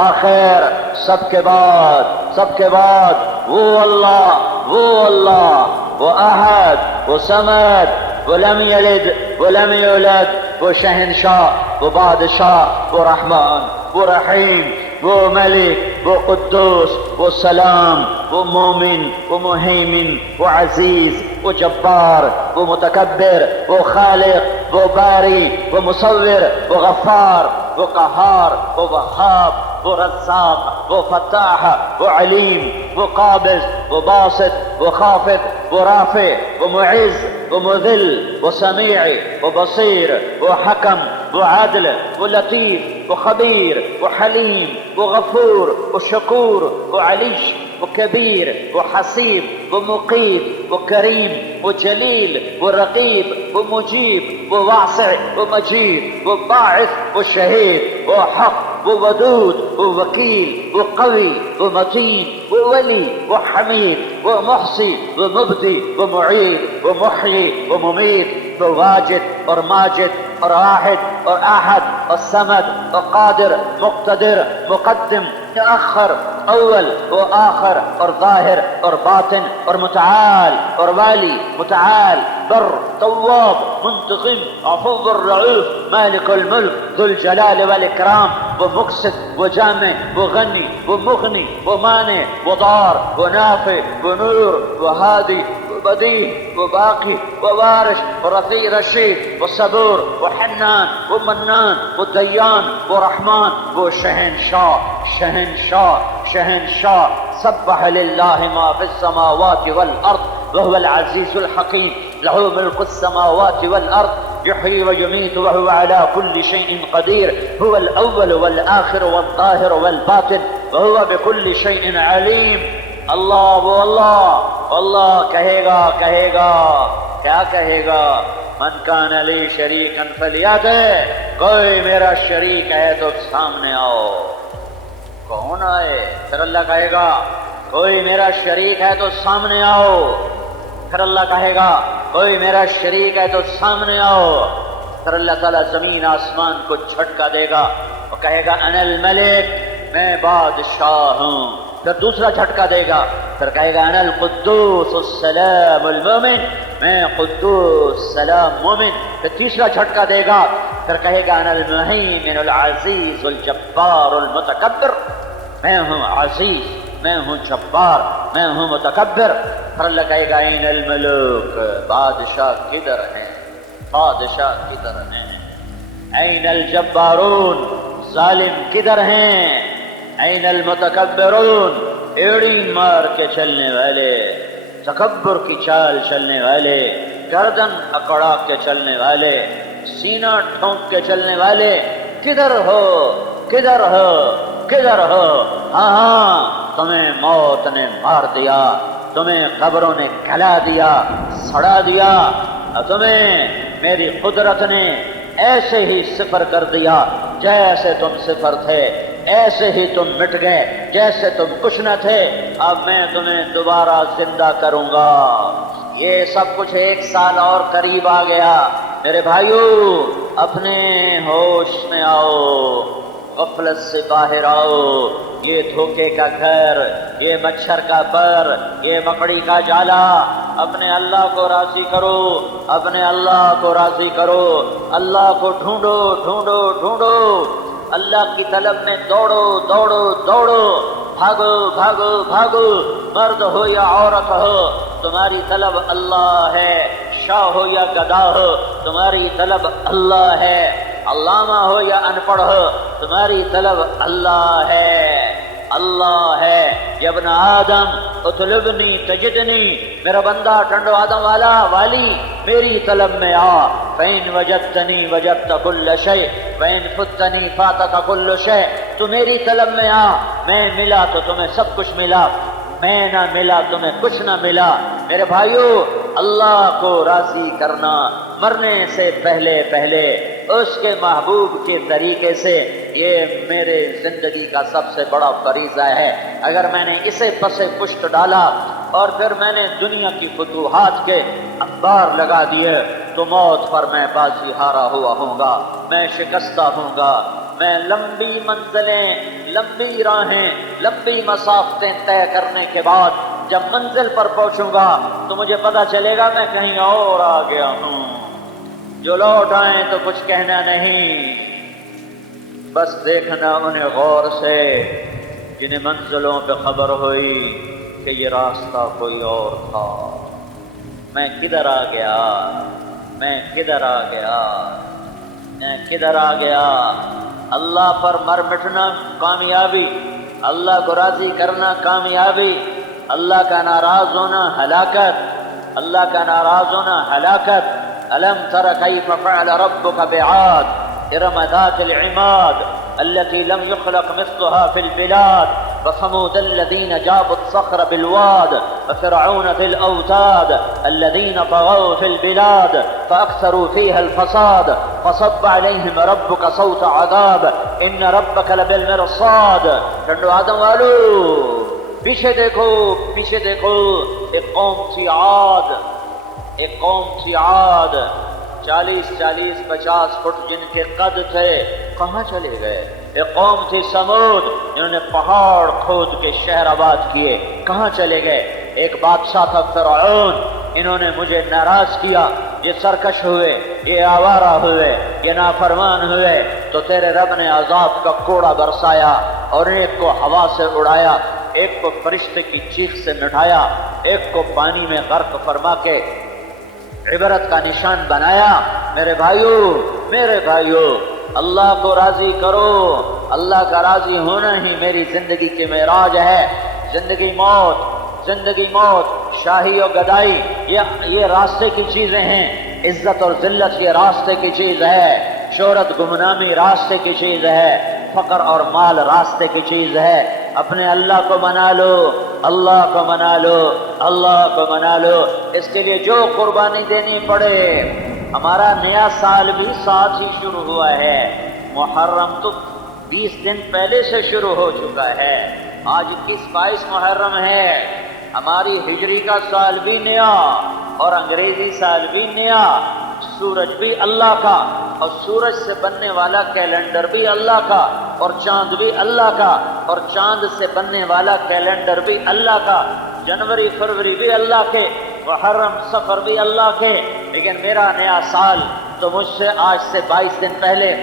آخر سب کے بعد، سب کے بعد، وہ اللہ، وہ اللہ، وہ احد، وہ صمد، وہ لم یلد وہ لم یولد، وہ شہنشاہ، وہ بادشاہ، وہ رحمان، وہ رحیم، وہ ملک، وہ قدوس، وہ سلام، وہ مومن، وہ مہیمن، وہ عزیز، وہ جبار، وہ متکبر، وہ خالق، وہ باری، وہ مصور، وہ غفار، وہ قہار، وہ وہاب، وہ رزاق، وہ فتاح، وہ علیم، وہ قابض، وہ باسط، وہ خافض، وہ رافع، وہ معز، وہ مذل، وہ سمیع، وہ بصیر، وہ حکم، وہ عدل، وہ لطیف، وہ خبیر، وہ حلیم، وہ غفور، وہ شکور، وہ علیش، وہ کبیر، وہ حسیب، وہ مقیت، وہ کریم، وہ جلیل، وہ رقیب، وہ مجیب، وہ واسع، وہ مجید، وہ باعث، وہ شہید، وہ حق، وہ ودود، وہ وکیل، وہ قوی، وہ متین، وہ ولی، وہ حمید، وہ محصی، وہ مبدی، وہ معید، وہ محیی، وہ ممیت، وہ واجد اور ماجد اور واحد اور احد اور صمد اور قادر، مقتدر، مقدم، متأخر، اول و آخر اور ظاہر اور باطن اور متعال اور والی، متعال، بر، تواب، منتقم، عفو الرؤوف، مالک الملک، ذو الجلال والاکرام، وہ مقسط، وہ جامع، وہ غنی، وہ مغنی، وہ مانع، وہ ضار، وہ نافع، وہ نور، وہ ہادی، بدیع، وہ باقی، وہ وارث، وہ رفیع رشید، وہ صبور، وہ حنان، وہ منان، وہ دیان، وہ رحمان، وہ شہنشاہ، شہنشاہ، شہنشاہ، سبح للہ ما فی السماوات والارض وهو العزیز الحکیم، له ملک السماوات والارض يحيي ويميت وهو على كل شيء قدير، هو الاول والآخر والظاهر والباطن وهو بكل شيء عليم۔ اللہ، وہ اللہ، اللہ کہے گا، کہے گا، کیا کہے گا؟ من کان لی شریکا فلیأتِ، کوئی میرا شریک ہے تو سامنے آؤ۔ کون آئے؟ پھر اللہ کہے گا کوئی میرا شریک ہے تو سامنے آؤ۔ پھر اللہ کہے گا کوئی میرا شریک ہے تو سامنے آؤ۔ پھر اللہ تعالیٰ زمین آسمان کو جھٹکا دے گا اور کہے گا انا الملک، میں بادشاہ ہوں۔ پھر دوسرا جھٹکا دے گا، پھر کہے گا انا القدوس السلام المومن، میں قدوس سلام مومن۔ پھر تیسرا جھٹکا دے گا، پھر کہے گا انا المہیمن العزیز الجبار المتکبر، میں ہوں عزیز، میں ہوں جبار، میں ہوں متکبر۔ پھر اللہ کہے گا این الملوک، بادشاہ کدھر ہیں؟ بادشاہ کدھر ہیں؟ این الجبارون، ظالم کدھر ہیں؟ این المتکبرون، ایڑی مار کے چلنے والے، تکبر کی چال چلنے والے، گردن اکڑا کے چلنے والے، سینہ ٹھونک کے چلنے والے، کدھر ہو؟ کدھر ہو؟ کدھر ہو؟ ہاں ہاں، تمہیں موت نے مار دیا، تمہیں قبروں نے گلا دیا، سڑا دیا، اور تمہیں میری قدرت نے ایسے ہی صفر کر دیا جیسے تم صفر تھے، ایسے ہی تم مٹ گئے جیسے تم کچھ نہ تھے، اب میں تمہیں دوبارہ زندہ کروں گا۔ یہ سب کچھ 1 سال اور قریب آ گیا۔ میرے بھائیو، اپنے ہوش میں آؤ، غفلت سے باہر آؤ۔ یہ دھوکے کا گھر، یہ مچھر کا پر، یہ مکڑی کا جالا، اپنے اللہ کو راضی کرو، اپنے اللہ کو راضی کرو، اللہ کو ڈھونڈو ڈھونڈو ڈھونڈو، اللہ کی طلب میں دوڑو دوڑو دوڑو، بھاگو بھاگو بھاگو، مرد ہو یا عورت ہو تمہاری طلب اللہ ہے، شاہ ہو یا گدھا ہو تمہاری طلب اللہ ہے، علامہ ہو یا ان پڑھ ہو تمہاری طلب اللہ ہے، اللہ ہے۔ یا ابن آدم اطلبنی تجدنی، میرا بندہ ٹنڈو آدم والا والی میری طلب میں آ، فَإِن وجدتنی وجدت كل شيء وَإِن فُتَّنی فاتك كل شيء، تو میری طلب میں آ، میں ملا تو تمہیں سب کچھ ملا، میں نہ ملا تمہیں کچھ نہ ملا۔ میرے بھائیو، اللہ کو راضی کرنا مرنے سے پہلے پہلے اس کے محبوب کے طریقے سے، یہ میرے زندگی کا سب سے بڑا فریضہ ہے۔ اگر میں نے اسے پس پشت ڈالا اور پھر میں نے دنیا کی فتوحات کے انبار لگا دیے تو موت پر میں بازی ہارا ہوا ہوں گا، میں شکستہ ہوں گا۔ میں لمبی منزلیں، لمبی راہیں، لمبی مسافتیں طے کرنے کے بعد جب منزل پر پہنچوں گا تو مجھے پتا چلے گا میں کہیں اور آ گیا ہوں۔ جو لوٹ آئیں تو کچھ کہنا نہیں، بس دیکھنا انہیں غور سے جنہیں منزلوں پہ خبر ہوئی کہ یہ راستہ کوئی اور تھا۔ میں کدھر آ گیا؟ میں کدھر آ گیا؟ میں کدھر آ گیا؟ اللہ پر مر مٹنا کامیابی، اللہ کو راضی کرنا کامیابی، اللہ کا ناراض ہونا ہلاکت، اللہ کا ناراض ہونا ہلاکت۔ ألم تر كيف فعل ربك بعاد إرم ذات العماد التي لم يخلق مثلها في البلاد وثمود الذين جابوا الصخر بالواد وفرعون ذي الأوتاد الذين طغوا في البلاد فأكثروا فيها الفساد فصب عليهم ربك صوت عذاب إن ربك لبالمرصاد۔ ٹنڈو آدم والو پیچھے دیکھو، پیچھے دیکھو، ایک قوم تھی عاد، ایک قوم تھی عاد، 40-50 فٹ جن کے قد تھے، کہاں چلے گئے؟ ایک قوم تھی سمود، جنہوں نے پہاڑ کھود کے شہر آباد کیے، کہاں چلے گئے؟ ایک بادشاہ تھا فرعون، انہوں نے مجھے ناراض کیا، یہ سرکش ہوئے، یہ آوارہ ہوئے، یہ نافرمان ہوئے، تو تیرے رب نے عذاب کا کوڑا برسایا اور ایک کو ہوا سے اڑایا، ایک کو فرشتے کی چیخ سے مٹایا، ایک کو پانی میں غرق فرما کے عبرت کا نشان بنایا۔ میرے بھائیو، میرے بھائیو، اللہ کو راضی کرو، اللہ کا راضی ہونا ہی میری زندگی کی معراج ہے۔ زندگی موت، زندگی موت، شاہی و گدائی یہ راستے کی چیزیں ہیں، عزت اور ذلت یہ راستے کی چیز ہے، شہرت گمنامی راستے کی چیز ہے، فقر اور مال راستے کی چیز ہے۔ اپنے اللہ کو منا لو، اللہ کو منا لو، اللہ کو منا لو، اس کے لیے جو قربانی دینی پڑے۔ ہمارا نیا سال بھی ساتھ ہی شروع ہوا ہے، محرم تو 20 دن پہلے سے شروع ہو چکا ہے، آج 21-22 محرم ہے۔ ہماری ہجری کا سال بھی نیا اور انگریزی سال بھی نیا، سورج بھی اللہ کا اور سورج سے بننے والا کیلنڈر بھی اللہ کا اور چاند بھی اللہ کا اور چاند سے بننے والا کیلنڈر بھی اللہ کا، جنوری فروری بھی اللہ کے، محرم صفر بھی اللہ کے، لیکن میرا نیا سال تو مجھ سے آج سے 22 دن پہلے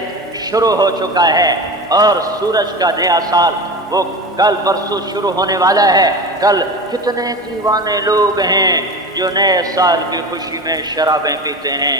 شروع ہو چکا ہے، اور سورج کا نیا سال وہ کل پرسوں شروع ہونے والا ہے۔ کل کتنے دیوانے لوگ ہیں جو نئے سال کی خوشی میں شرابیں پیتے ہیں،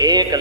1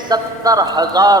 70,000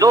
2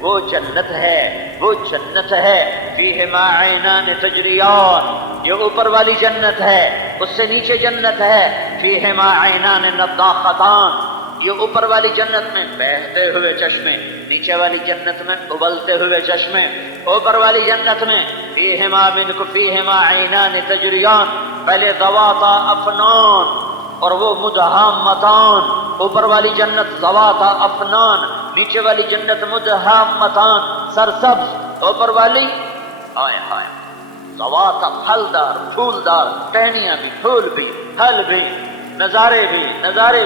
وہ جنت ہے، وہ جنت ہے۔ فیہما عینان تجریان، یہ اوپر والی جنت ہے، اس سے نیچے جنت ہے۔ فیہما عینان نضاختان، یہ اوپر والی جنت میں بہتے ہوئے چشمے، نیچے والی جنت میں ابلتے ہوئے چشمے۔ اوپر والی جنت میں فیہما عینان تجریان، پہلے ذواتا افنان اور وہ مدہامتان۔ اوپر والی جنت ذواتا افنان، نیچے والی جنت مدہامتان، سرسبز۔ اوپر والی ہائے ہائے ذواتا پھلدار پھولدار، ٹہنیاں بھی، پھول بھی، پھل بھی، نظارے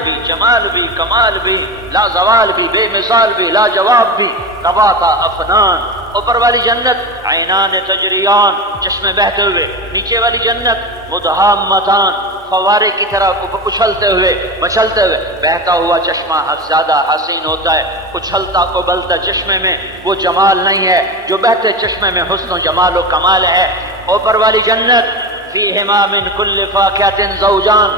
بھی، جمال بھی، کمال بھی، لا زوال بھی، بے مثال بھی، لا جواب بھی۔ ذواتا افنان، اوپر والی جنت عینان تجریان، چشمے بہتے ہوئے۔ نیچے والی جنت مدہامتان، فوارے کی طرح اچھلتے ہوئے مچلتے ہوئے۔ بہتا ہوا چشمہ زیادہ حسین ہوتا ہے، اچھلتا ابلتا چشمے میں وہ جمال نہیں ہے جو بہتے چشمے میں حسن و جمال و کمال ہے۔ اوپر والی جنت فیہما من کل فاکہۃ زوجان،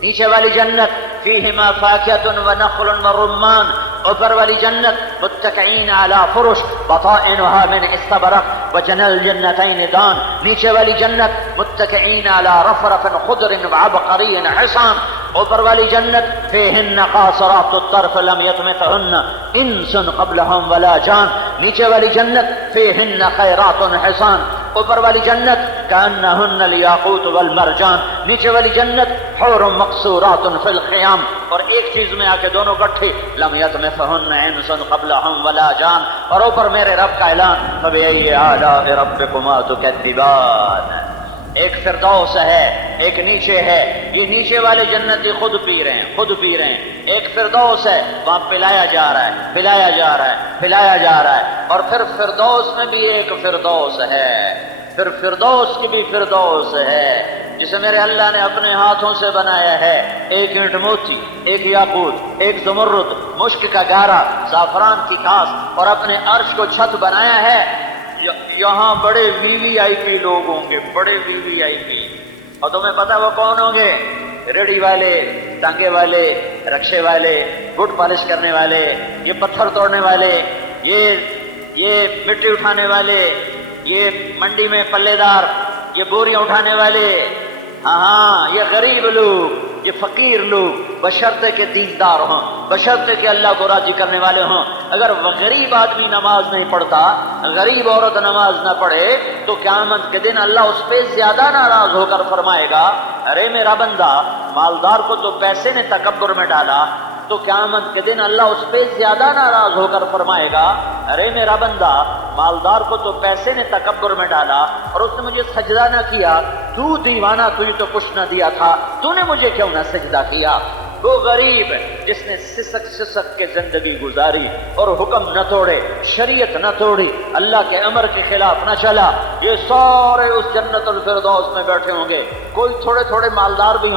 نیچے والی جنت فیہما فاکہۃ ونخل ورمان۔ اوپر والی جنت متکئین علی فرش بطائنها من استبرق وجنى الجنتین دان۔ نیچے والی جنت متکئین علی رفرف خضر وعبقری حسان۔ اوپر والی جنت فیہن قاصرات الطرف لم یطمثہن انس قبلہم ولا جان۔ نیچے والی جنت فیہن خیرات حسان۔ اوپر والی جنت کأنہن الیاقوت والمرجان۔ نیچے والی جنت حور مقصورات فی الخیام۔ اور ایک چیز میں آ کے دونوں کٹھے، لم یطمثہن انس قبلہم ولا جان۔ اور اوپر میرے رب کا اعلان، فبأي آلاء ربکما تکذبان۔ ایک فردوس ہے، ایک نیچے ہے، یہ نیچے والے جنتی خود پی رہے ہیں۔ ایک فردوس ہے، وہاں پلایا جا رہا ہے۔ اور پھر فردوس میں بھی ایک فردوس ہے، پھر فردوس کی بھی فردوس ہے جسے میرے اللہ نے اپنے ہاتھوں سے بنایا ہے۔ ایک اینٹ موتی، ایک یاقوت، ایک زمرد، مشک کا گارا، زعفران کی گھاس، اور اپنے عرش کو چھت بنایا ہے۔ یہاں بڑے VVIP لوگ ہوں گے، بڑے VVIP۔ اور تمہیں پتہ وہ کون ہوں گے؟ ریڑھی والے، ٹانگے والے، رکشے والے، بٹ پالش کرنے والے، یہ پتھر توڑنے والے، یہ مٹی اٹھانے والے، یہ منڈی میں پلے دار، یہ بوریاں اٹھانے والے، ہاں یہ غریب لوگ، یہ فقیر لوگ، بشرطے کہ دیندار ہوں، بشرطے کہ اللہ کو راضی کرنے والے ہوں۔ اگر غریب آدمی نماز نہیں پڑھتا، غریب عورت نماز نہ پڑھے، تو قیامت کے دن اللہ اس پہ زیادہ ناراض ہو کر فرمائے گا، ارے میرا بندہ، مالدار کو تو پیسے نے تکبر میں ڈالا، تو قیامت کے دن اللہ اس پہ زیادہ ناراض ہو کر فرمائے گا، ارے میرا بندہ، مالدار کو تو پیسے نے تکبر میں ڈالا اور اس نے مجھے سجدہ نہ کیا، تو دیوانہ، تجھے تو کچھ نہ دیا تھا، تو نے مجھے کیوں نہ سجدہ کیا؟ وہ غریب جس نے سسک کے زندگی گزاری اور حکم نہ توڑے، شریعت نہ توڑی، اللہ کے امر کے خلاف نہ چلا، یہ سارے اس جنت الفردوس میں بیٹھے ہوں گے۔ کوئی تھوڑے تھوڑے مالدار بھی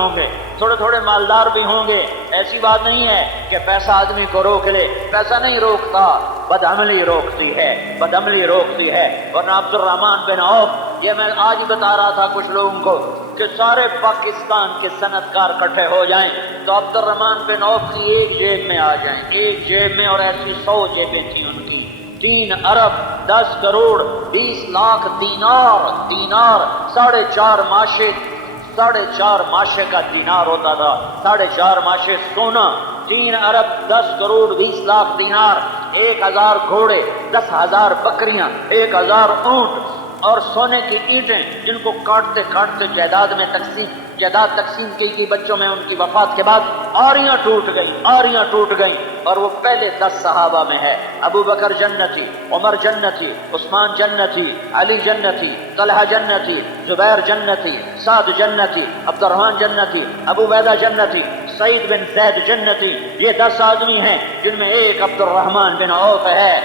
ہوں گے، ایسی بات نہیں ہے کہ پیسہ آدمی کو روک لے، پیسہ نہیں روکتا، بدعملی روکتی ہے۔ ورنہ عبد الرحمن بن عوف، یہ میں آج بتا رہا تھا کچھ لوگوں کو کہ سارے پاکستان کے صنعت کار اکٹھے ہو جائیں تو عبد الرحمن بن عوف کی ایک جیب میں آ جائیں، ایک جیب میں، اور ایسی 100 جیبیں تھیں ان کی۔ 3 ارب 10 کروڑ 20 لاکھ دینار، 4.5 ماشے کا دینار ہوتا تھا، 4.5 ماشے سونا، 3 ارب 10 کروڑ 20 لاکھ دینار، 1000 گھوڑے، 10,000 بکریاں، 1000 اونٹ، اور سونے کی اینٹیں جن کو کاٹتے کاٹتے جائیداد تقسیم کی گئی بچوں میں ان کی وفات کے بعد آریاں ٹوٹ گئیں، اور وہ پہلے 10 صحابہ میں ہے۔ ابو بکر جنتی، عمر جنتی، عثمان جنتی، علی جنتی، طلحہ جنتی، زبیر جنتی، سعد جنتی، عبد الرحمن جنتی، ابو عبیدہ جنتی، سعید بن زید جنتی۔ یہ 10 آدمی ہیں جن میں ایک عبد الرحمن بن عوف ہے۔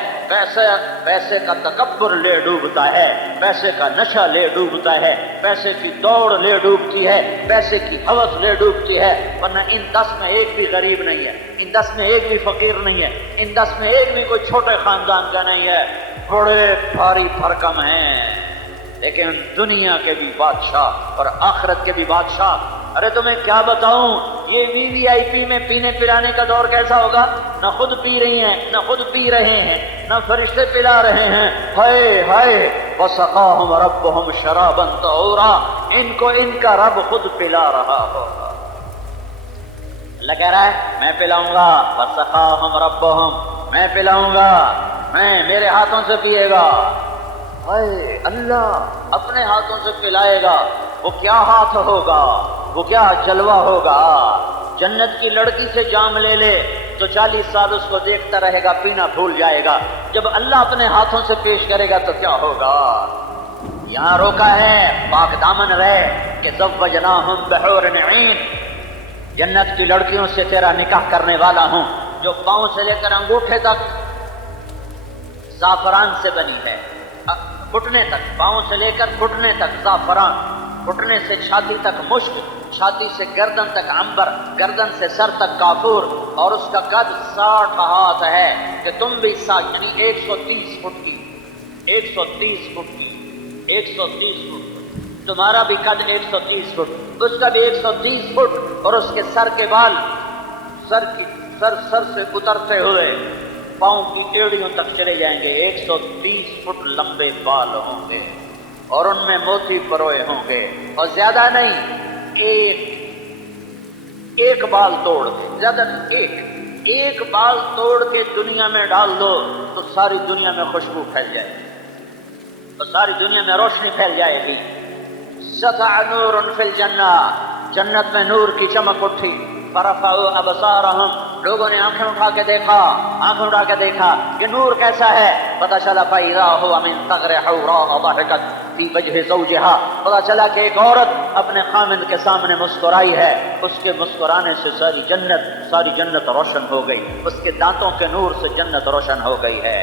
پیسے کا تکبر لے ڈوبتا ہے، پیسے کا نشہ لے ڈوبتا ہے، پیسے کی دوڑ لے ڈوبتی ہے، پیسے کی ہوس لے ڈوبتی ہے۔ ورنہ ان 10 میں ایک بھی غریب نہیں ہے، ان 10 میں ایک بھی فقیر نہیں ہے، ان 10 میں ایک بھی کوئی چھوٹے خاندان کا نہیں ہے، بڑے بھاری بھرکم ہیں، لیکن دنیا کے بھی بادشاہ اور آخرت کے بھی بادشاہ۔ ارے تمہیں کیا بتاؤں، یہ VIP میں پینے پلانے کا دور کیسا ہوگا؟ نہ خود پی رہی ہیں، نہ خود پی رہے ہیں، نہ فرشتے پلا رہے ہیں. ہائے ہائے وسقاہم ربہم شرابا طہورا، ان کو ان کا رب خود پلا رہا ہوگا. اللہ کہہ رہا ہے میں پلاؤں گا. وسقاہم ربہم، میں پلاؤں گا، میں میرے ہاتھوں سے پیے گا. ہائے اللہ اپنے ہاتھوں سے پلائے گا. وہ کیا ہاتھ ہوگا، وہ کیا جلوہ ہوگا. جنت کی لڑکی سے جام لے لے تو 40 سال اس کو دیکھتا رہے گا، پینا بھول جائے گا. جب اللہ اپنے ہاتھوں سے پیش کرے گا تو کیا ہوگا. یہاں روکا ہے پاک دامن رہے کہ زوجناہم بحور عین، جنت کی لڑکیوں سے تیرا نکاح کرنے والا ہوں جو پاؤں سے لے کر انگوٹھے تک زعفران سے بنی ہے. گھٹنے تک، پاؤں سے لے کر گھٹنے تک زعفران، گھٹنے سے چھاتی تک مشک، چھاتی سے گردن تک عنبر، گردن سے سر تک کافور، اور اس کا قد 60 ہاتھ ہے کہ تم بھی یعنی 130 فٹ کی، 130 فٹ کی، 130 فٹ. تمہارا بھی قد 130 فٹ، اس کا بھی 130 فٹ، اور اس کے سر کے بال سر سے اترتے ہوئے پاؤں کی ایڑیوں تک چلے جائیں گے. 130 فٹ لمبے بال ہوں گے اور ان میں موتی پروئے ہوں گے. اور زیادہ نہیں، ایک بال توڑ کے، زیادہ نہیں، ایک بال توڑ کے دنیا میں ڈال دو تو ساری دنیا میں خوشبو پھیل جائے گی، تو ساری دنیا میں روشنی پھیل جائے گی. سطع نور فی الجنہ، جنت میں نور کی چمک اٹھی. فرفعوا ابصارهم، لوگوں نے آنکھیں اٹھا کے دیکھا کہ نور کیسا ہے. پتہ چلا فاذا هو من ثغر حوراء ضحكت في وجه زوجها، پتہ چلا کہ ایک عورت اپنے خامند کے سامنے مسکرائی ہے. اس کے مسکرانے سے ساری جنت روشن ہو گئی، اس کے دانتوں کے نور سے جنت روشن ہو گئی ہے.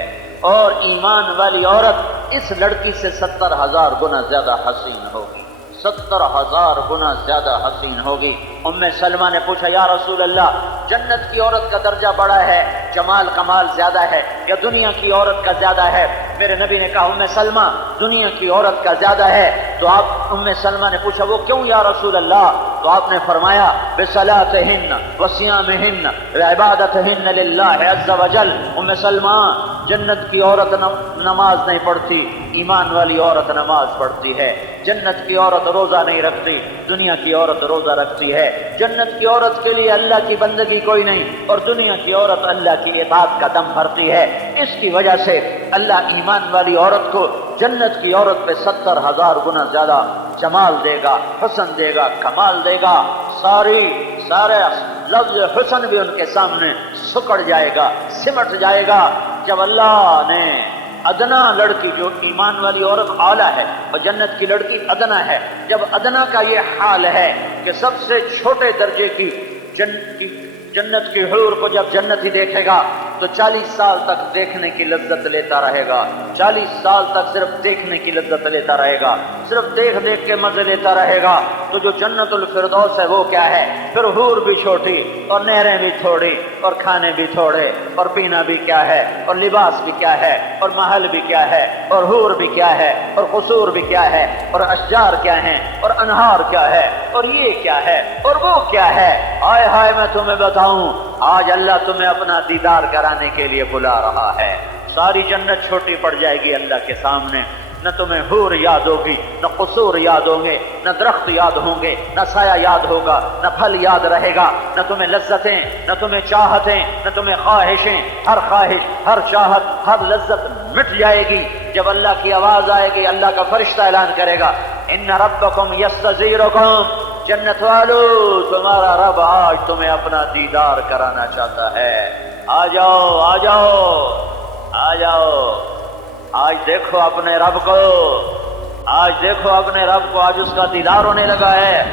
اور ایمان والی عورت اس لڑکی سے 70,000 گنا زیادہ حسین ہوگی، 70,000 گنا زیادہ حسین ہوگی. ام سلمہ نے پوچھا یا رسول اللہ، جنت کی عورت کا درجہ بڑا ہے، جمال کمال زیادہ ہے، یا دنیا کی عورت کا زیادہ ہے؟ میرے نبی نے کہا ام سلمہ دنیا کی عورت کا زیادہ ہے. تو ام سلمہ نے پوچھا وہ کیوں یا رسول اللہ؟ تو آپ نے فرمایا بصلاتہن وصیامہن وعبادتہن للہ عز وجل. ام سلمہ جنت کی عورت نماز نہیں پڑھتی، ایمان والی عورت نماز پڑھتی ہے. جنت کی عورت روزہ نہیں رکھتی، دنیا کی عورت روزہ رکھتی ہے. جنت کی عورت کے لیے اللہ کی بندگی کوئی نہیں، اور دنیا کی عورت اللہ کی اطاعت کا دم بھرتی ہے. اس کی وجہ سے اللہ ایمان والی عورت کو جنت کی عورت پہ 70,000 گنا زیادہ جمال دے گا، حسن دے گا، کمال دے گا. سارے لفظ حسن بھی ان کے سامنے سکڑ جائے گا، سمٹ جائے گا. جب اللہ نے ادنا لڑکی، جو ایمان والی عورت اعلیٰ ہے اور جنت کی لڑکی ادنا ہے، جب ادنا کا یہ حال ہے کہ سب سے چھوٹے درجے کی جنت کی حور کو جب جنتی دیکھے گا تو 40 سال تک دیکھنے کی لذت لیتا رہے گا، 40 سال تک صرف دیکھنے کی لذت لیتا رہے گا، صرف دیکھ کے مزے لیتا رہے گا. تو جو جنت الفردوس ہے وہ کیا ہے؟ پھر حور بھی چھوٹی اور نہریں بھی تھوڑی اور کھانے بھی تھوڑے اور پینا بھی کیا ہے اور لباس بھی کیا ہے اور محل بھی کیا ہے اور حور بھی کیا ہے اور قصور بھی کیا ہے اور اشجار کیا ہیں اور انہار کیا ہے اور یہ کیا ہے اور وہ کیا ہے. ہائے ہائے میں تمہیں بتاؤں، آج اللہ تمہیں اپنا دیدار کرانے کے لیے بلا رہا ہے. ساری جنت چھوٹی پڑ جائے گی اللہ کے سامنے. نہ تمہیں حور یاد ہوگی، نہ قصور یاد ہوں گے، نہ درخت یاد ہوں گے، نہ سایہ یاد ہوگا، نہ پھل یاد رہے گا، نہ تمہیں لذتیں، نہ تمہیں چاہتیں، نہ تمہیں خواہشیں. ہر خواہش، ہر چاہت، ہر لذت مٹ جائے گی جب اللہ کی آواز آئے گی. اللہ کا فرشتہ اعلان کرے گا ان ربکم یستزیرکم، جنت والو تمہارا رب آج تمہیں اپنا دیدار کرانا چاہتا ہے. آ جاؤ آ جاؤ آ جاؤ، آج دیکھو اپنے رب کو، آج دیکھو اپنے رب کو، آج اس کا دیدار ہونے لگا ہے.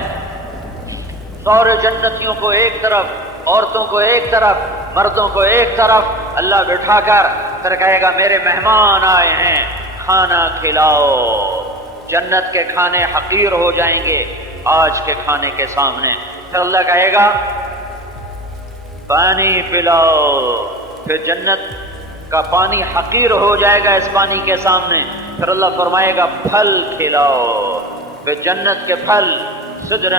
سورے جنتیوں کو ایک طرف، عورتوں کو ایک طرف، مردوں کو ایک طرف اللہ بٹھا کر پھر کہے گا میرے مہمان آئے ہیں، کھانا کھلاؤ. جنت کے کھانے حقیر ہو جائیں گے آج کے کھانے کے سامنے. پھر اللہ کہے گا پانی پلاؤ، پھر جنت کا پانی حقیر ہو جائے گا اس پانی کے سامنے. پھر اللہ فرمائے گا پھل کھلاؤ، پھر جنت کے پھل سدر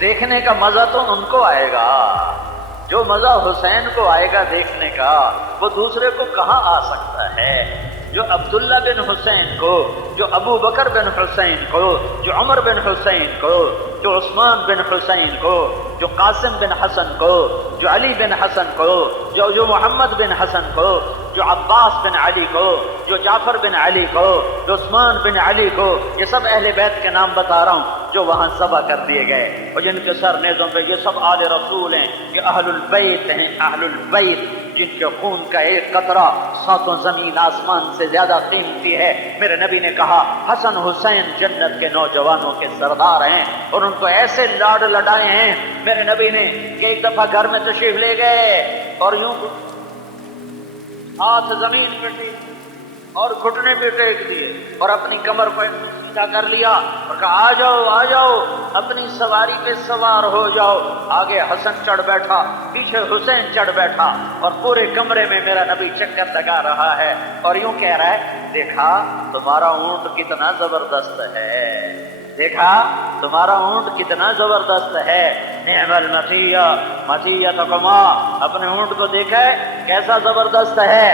دیکھنے کا مزہ تو ان کو آئے گا، جو مزہ حسین کو آئے گا دیکھنے کا وہ دوسرے کو کہاں آ سکتا ہے؟ جو عبداللہ بن حسین کو، جو ابو بکر بن حسین کو، جو عمر بن حسین کو، جو عثمان بن حسین کو، جو قاسم بن حسن کو، جو علی بن حسن کو، جو محمد بن حسن کو، جو عباس بن علی کو، جو جعفر بن علی کو، جو عثمان بن علی کو، یہ سب اہل بیت کے نام بتا رہا ہوں جو وہاں ذبح کر دیے گئے اور جن کے سر نیزوں پہ، یہ سب آل رسول ہیں، یہ اہل البیت ہیں، اہل البیت جن کے خون کا ایک قطرہ ساتوں زمین آسمان سے زیادہ قیمتی ہے۔ میرے نبی نے کہا حسن حسین جنت کے نوجوانوں کے سردار ہیں، اور ان کو ایسے لاڈ لڈائے ہیں میرے نبی نے کہ ایک دفعہ گھر میں تشریف لے گئے اور یوں ہاتھ زمین پہ ٹیک اور گھٹنے پہ ٹیک دیے اور اپنی کمر کو سیدھا کر لیا اور کہا آ جاؤ اپنی سواری پہ سوار ہو جاؤ۔ آگے حسن چڑھ بیٹھا، پیچھے حسین چڑھ بیٹھا، اور پورے کمرے میں میرا نبی چکر لگا رہا ہے اور یوں کہہ رہا ہے دیکھا تمہارا اونٹ کتنا زبردست ہے، دیکھا تمہارا اونٹ کتنا زبردست ہے، نعم المطیہ مطیتکما، اپنے اونٹ کو دیکھا ہے کیسا زبردست ہے،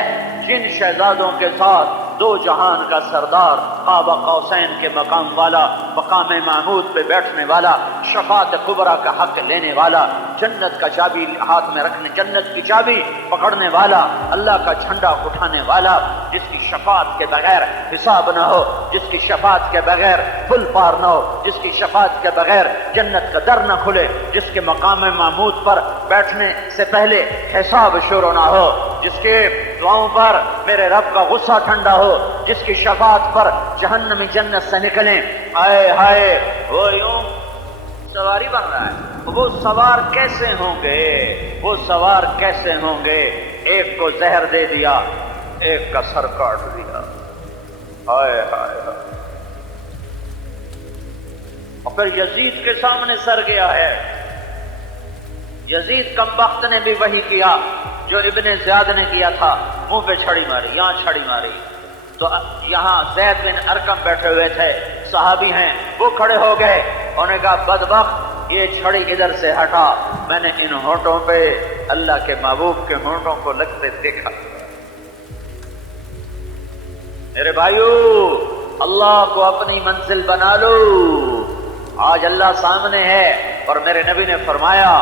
جن شہزادوں کے ساتھ دو جہان کا سردار، قاب قوسین کے مقام والا، مقام محمود پہ بیٹھنے والا، شفاعت کبریٰ کا حق لینے والا، جنت کا چابی ہاتھ میں رکھنے، جنت کی چابی پکڑنے والا، اللہ کا جھنڈا اٹھانے والا، جس کی شفاعت کے بغیر حساب نہ ہو، جس کی شفاعت کے بغیر پل پار نہ ہو، جس کی شفاعت کے بغیر جنت کا در نہ کھلے، جس کے مقام محمود پر بیٹھنے سے پہلے حساب شروع نہ ہو، جس کے دعاؤں پر میرے رب کا غصہ ٹھنڈا ہو، جس کی شفاعت پر جہنمی جنت سے نکلیں۔ ہائے ہائے وہ یوں سواری بن رہا ہے، وہ سوار کیسے ہوں گے، وہ سوار کیسے ہوں گے، ایک کو زہر دے دیا، ایک کا سر کاٹ دیا، ہائے ہائے ہائے، اور پھر یزید کے سامنے سر گیا ہے۔ یزید کمبخت نے بھی وہی کیا جو ابن زیاد نے کیا تھا، منہ پہ چھڑی ماری، یہاں چھڑی ماری، تو یہاں زید بن ارقم بیٹھے ہوئے تھے، صحابی ہیں، وہ کھڑے ہو گئے، انہوں نے کہا بدبخت یہ چھڑی ادھر سے ہٹا، میں نے ان ہونٹوں پہ اللہ کے محبوب کے ہونٹوں کو لگتے دیکھا۔ میرے بھائیو اللہ کو اپنی منزل بنا لو، آج اللہ سامنے ہے، اور میرے نبی نے فرمایا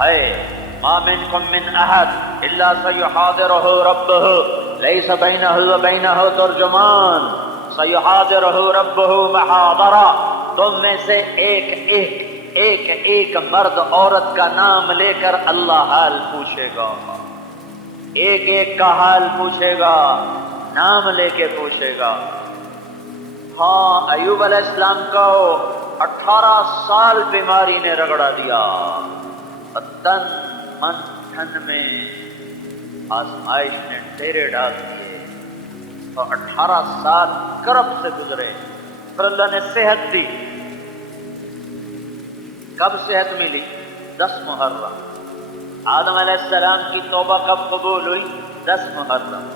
ہے ما منکم من احد الا سیحاضرہ ربہ لیس بینہ وبینہ ترجمان، سیحاضرہ ربہ محاضرہ، تم میں سے ایک مرد عورت کا نام لے کر اللہ حال پوچھے گا، ایک کا حال پوچھے گا، نام لے کے پوچھے گا۔ ہاں ایوب علیہ السلام کو 18 سال بیماری نے رگڑا دیا، تن من دھن میں آزمائش نے ڈیرے ڈال دیے، اور 18 سال کرب سے گزرے، پھر اللہ نے صحت دی۔ کب صحت ملی؟ 10 محرم۔ آدم علیہ السلام کی توبہ کب قبول ہوئی؟ 10 محرم۔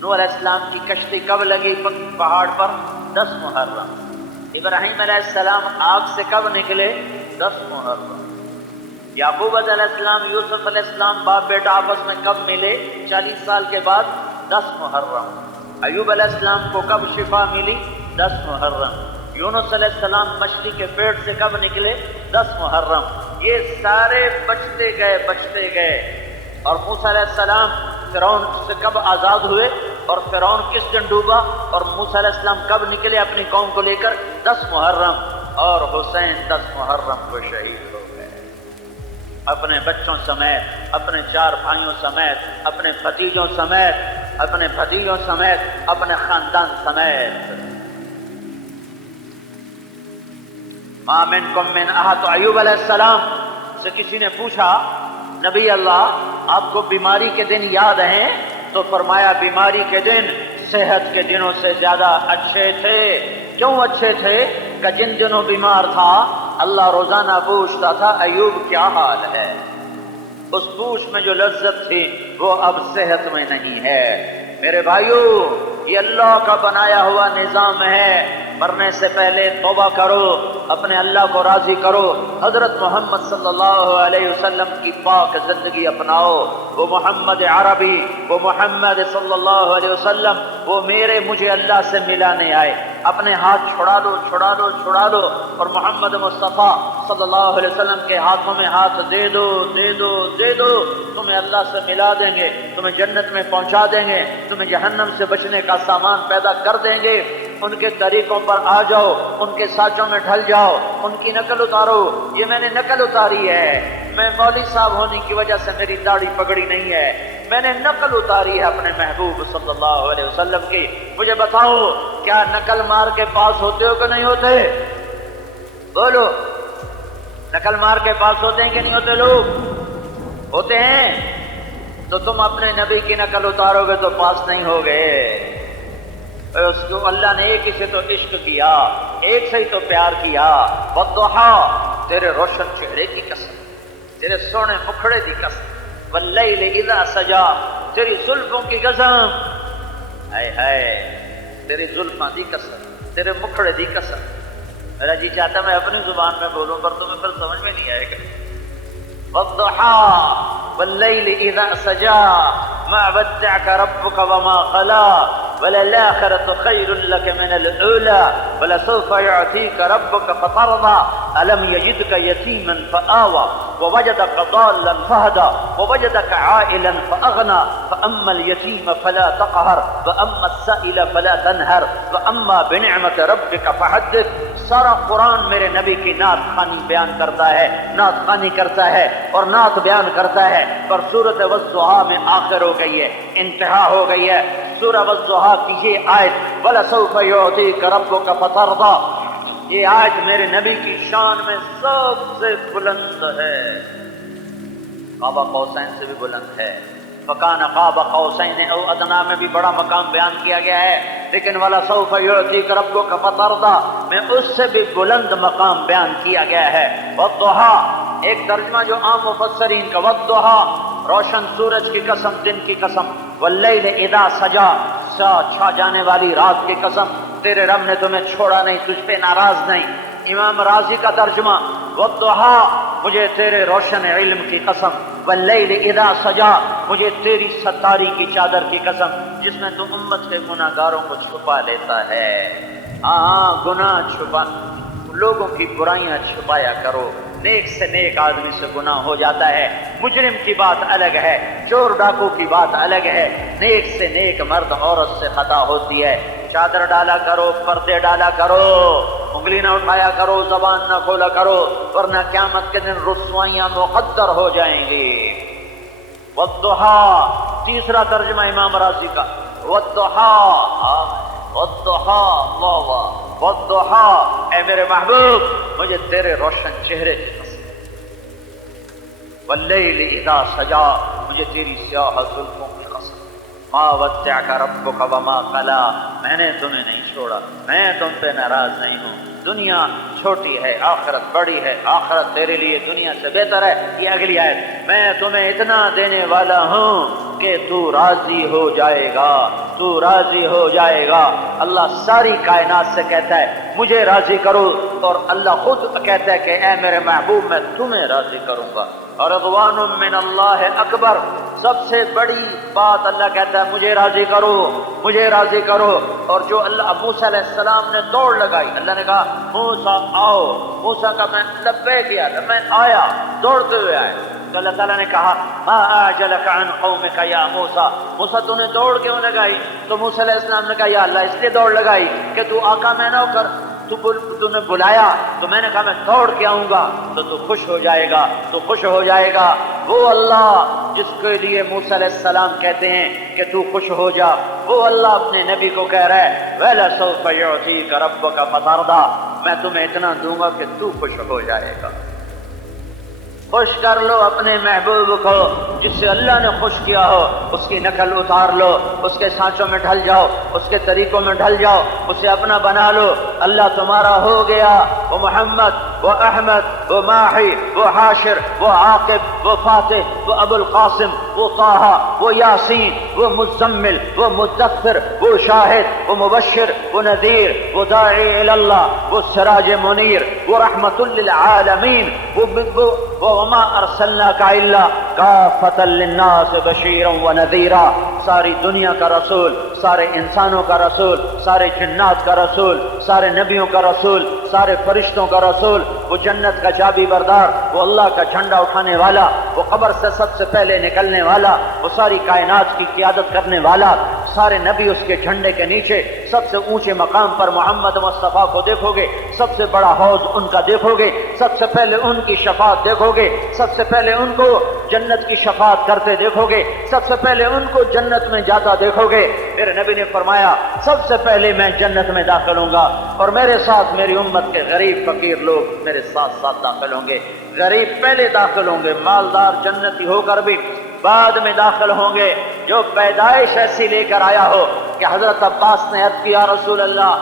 نوح علیہ السلام کی کشتی کب لگی پہاڑ پر؟ 10 محرم۔ ابراہیم علیہ السلام آگ سے کب نکلے؟ 10 محرم۔ یعقوب علیہ السلام یوسف علیہ السلام باپ بیٹا آپس میں کب ملے؟ 40 سال کے بعد، 10 محرم۔ ایوب علیہ السلام کو کب شفا ملی؟ 10 محرم۔ یونس علیہ السلام مچھلی کے پیٹ سے کب نکلے؟ 10 محرم۔ یہ سارے بچتے گئے، اور موسیٰ علیہ السلام فرعون سے کب آزاد ہوئے، اور فرعون کس دن ڈوبا، اور موسیٰ علیہ السلام کب نکلے اپنی قوم کو لے کر؟ 10 محرم۔ اور حسین 10 محرم کو شہید ہو گئے، اپنے بچوں سمیت، اپنے 4 بھائیوں سمیت، اپنے بھتیجوں سمیت، اپنے خاندان سمیت۔ ما منکم من احد۔ ایوب علیہ السلام سے کسی نے پوچھا نبی اللہ آپ کو بیماری کے دن یاد ہیں؟ تو فرمایا بیماری کے دن صحت کے دنوں سے زیادہ اچھے تھے۔ کیوں اچھے تھے؟ کہ جن دنوں بیمار تھا اللہ روزانہ پوچھتا تھا ایوب کیا حال ہے، اس پوچھ میں جو لذت تھی وہ اب صحت میں نہیں ہے۔ میرے بھائیو یہ اللہ کا بنایا ہوا نظام ہے، مرنے سے پہلے توبہ کرو، اپنے اللہ کو راضی کرو، حضرت محمد صلی اللہ علیہ وسلم کی پاک زندگی اپناؤ۔ وہ محمد عربی، وہ محمد صلی اللہ علیہ وسلم، وہ مجھے اللہ سے ملانے آئے، اپنے ہاتھ چھڑا لو چھڑا لو چھڑا لو، اور محمد مصطفیٰ صلی اللہ علیہ وسلم کے ہاتھوں میں ہاتھ دے دو دے دو دے دو، تمہیں اللہ سے ملا دیں گے، تمہیں جنت میں پہنچا دیں گے، تمہیں جہنم سے بچنے کا سامان پیدا کر دیں گے۔ ان کے طریقوں پر آ جاؤ، ان کے سانچوں میں ڈھل جاؤ، ان کی نقل اتارو۔ یہ میں نے نقل اتاری ہے، میں مولوی صاحب ہونے کی وجہ سے میری داڑھی پگڑی نہیں ہے، میں نے نقل اتاری ہے اپنے محبوب صلی اللہ علیہ وسلم کی۔ مجھے بتاؤ، کیا نقل مار کے پاس ہوتے ہو کہ نہیں ہوتے؟ بولو، نقل مار کے پاس ہوتے ہیں کہ نہیں ہوتے؟ لوگ ہوتے ہیں، تو تم اپنے نبی کی نقل اتارو گے تو پاس نہیں ہوگے۔ اس کو اللہ نے ایک ہی سے تو عشق کیا، ایک سے ہی تو پیار کیا۔ والضحیٰ، تیرے روشن چہرے کی قسم، تیرے سونے مکھڑے کی قسم، واللیل اذا سجا، تیری زلفوں کی قسم، ہائے ہائے تیری زلفاں دی قسم، تیرے مکھڑے دی قسم۔ میرا جی چاہتا میں اپنی زبان میں بولوں پر تمہیں پھر سمجھ میں نہیں آئے گا۔ والضحیٰ واللیل اذا سجا ما ودعك ربك وما قلى وللآخرة خير لك من الأولى ولسوف يعطيك ربك فترضى ألم يجدك يتيما فآوى ووجدك ضالا فهدى ووجدك عائلا فأغنى فأما اليتيم فلا تقهر وأما السائل فلا تنهر وأما بنعمة ربك فحدث۔ سارا قرآن میرے نبی کی نعت خوانی بیان کرتا ہے، نعت خوانی کرتا ہے اور نعت بیان کرتا ہے، پر سورۃ والضحیٰ میں آخر ہو گئی ہے، انتہا ہو گئی ہے۔ سورہ والضحیٰ کی یہ آیت وَلَسَوْفَ يُعْطِيكَ رَبُّكَ فَتَرْضَىٰ، یہ آیت میرے نبی کی شان میں سب سے بلند ہے، قاب قوسین سے بھی بلند ہے۔ فَكَانَ قَابَ قَوْسَيْنِ أَوْ أَدْنَىٰ میں بھی بڑا مقام بیان کیا گیا ہے، لیکن وَلَسَوْفَ يُعْطِيكَ رَبُّكَ فَتَرْضَىٰ میں اس سے بھی بلند مقام بیان کیا گیا ہے۔ والضحیٰ ایک ترجمہ جو عام مفسرین کا، والضحیٰ روشن سورج کی قسم، دن کی قسم، واللیل اذا سجا چھا جانے والی رات کی قسم، تیرے رب نے تمہیں چھوڑا نہیں، تجھ پہ ناراض نہیں۔ امام راضی کا ترجمہ والضحیٰ مجھے تیرے روشن علم کی قسم، واللیل اذا سجا مجھے تیری ستاری کی چادر کی قسم، جس میں تو امت کے گناہ گاروں کو چھپا لیتا ہے۔ ہاں گناہ چھپا، لوگوں کی برائیاں چھپایا کرو، نیک سے نیک آدمی سے گناہ ہو جاتا ہے، مجرم کی بات الگ ہے، چور ڈاکو کی بات الگ ہے، نیک سے نیک مرد عورت سے خطا ہوتی ہے۔ چادر ڈالا کرو، پردے ڈالا کرو، انگلی نہ اٹھایا کرو، زبان نہ کھولا کرو، ورنہ قیامت کے دن رسوائیاں مقدر ہو جائیں گی۔ والضحیٰ تیسرا ترجمہ امام راضی کا، والضحیٰ والضحیٰ اللہ والضحیٰ اے میرے محبوب مجھے تیرے روشن چہرے کی قسم، واللیل اذا سجا مجھے تیری سیاہ زلفوں کی قسم، ما ودعک ربک وما قلی میں نے تمہیں نہیں چھوڑا، میں تم پہ ناراض نہیں ہوں۔ دنیا چھوٹی ہے، آخرت بڑی ہے، آخرت تیرے لیے دنیا سے بہتر ہے۔ یہ اگلی آیت، میں تمہیں اتنا دینے والا ہوں کہ تو راضی ہو جائے گا، تو راضی ہو جائے گا۔ اللہ ساری کائنات سے کہتا ہے مجھے راضی کرو، اور اللہ خود کہتا ہے کہ اے میرے محبوب میں تمہیں راضی کروں گا۔ اور رضوان من اللہ اکبر، سب سے بڑی بات اللہ کہتا ہے مجھے راضی کرو، مجھے راضی کرو۔ اور جو اللہ موسیٰ علیہ السلام نے دوڑ لگائی، اللہ نے کہا موسیٰ آؤ، موسیٰ کا میں لبے کیا تھا، میں آیا دوڑتے ہوئے آئے، تو اللہ تعالیٰ نے کہا ما اعجلک عن قومک یا موسیٰ، موسیٰ تو نے دوڑ کیوں لگائی؟ تو موسیٰ علیہ السلام نے کہا یا اللہ اس لیے دوڑ لگائی کہ تو آقا میں نہ ہو کر تو نے بلایا تو میں نے کہا میں دوڑ کے آؤں گا تو خوش ہو جائے گا، تو خوش ہو جائے گا۔ وہ اللہ جس کے لیے موسیٰ علیہ السلام کہتے ہیں کہ تو خوش ہو جا، وہ اللہ اپنے نبی کو کہہ رہا ہے وَلَسَوْفَ يُعْطِيكَ رَبُّكَ فَتَرْضَىٰ میں تمہیں اتنا دوں گا کہ تو خوش ہو جائے گا۔ خوش کر لو اپنے محبوب کو جس سے اللہ نے خوش کیا ہو، اس کی نقل اتار لو، اس کے سانچوں میں ڈھل جاؤ، اس کے طریقوں میں ڈھل جاؤ، اسے اپنا بنا لو، اللہ تمہارا ہو گیا۔ وہ محمد، وہ احمد، وہ ماحی، وہ حاشر، وہ عاقب، وہ فاتح، وہ ابو القاسم، وہ طہ، وہ یاسین، وہ مزمل، وہ مدثر، وہ شاہد، وہ مبشر، وہ نذیر، وہ داعی الی اللہ، وہ سراج منیر، وہ رحمت للعالمین، وہ وما ارسلناک الا کافۃ للناس بشیرا ونذیرا، ساری دنیا کا رسول، سارے انسانوں کا رسول، سارے جنات کا رسول، سارے نبیوں کا رسول، سارے فرشتوں کا رسول، وہ جنت کا چابی بردار، وہ اللہ کا جھنڈا اٹھانے والا، وہ قبر سے سب سے پہلے نکلنے والا، وہ ساری کائنات کی قیادت کرنے والا، سارے نبی اس کے جھنڈے کے نیچے، سب سے اونچے مقام پر محمد مصطفیٰ کو دیکھو گے، سب سے بڑا حوض ان کا دیکھو گے، سب سے پہلے ان کی شفاعت دیکھو گے، سب سے پہلے ان کو جنت کی شفاعت کرتے دیکھو گے، سب سے پہلے ان کو جنت میں جاتا دیکھو گے۔ میرے نبی نے فرمایا سب سے پہلے میں جنت میں داخل ہوں گا، اور میرے ساتھ میری امت کے غریب فقیر لوگ میرے ساتھ ساتھ داخل ہوں گے۔ غریب پہلے داخل ہوں گے، مالدار جنتی ہو کر بھی بعد میں داخل ہوں گے۔ جو پیدائش ایسی لے کر آیا ہو کہ حضرت عباس نے عرض کیا رسول اللہ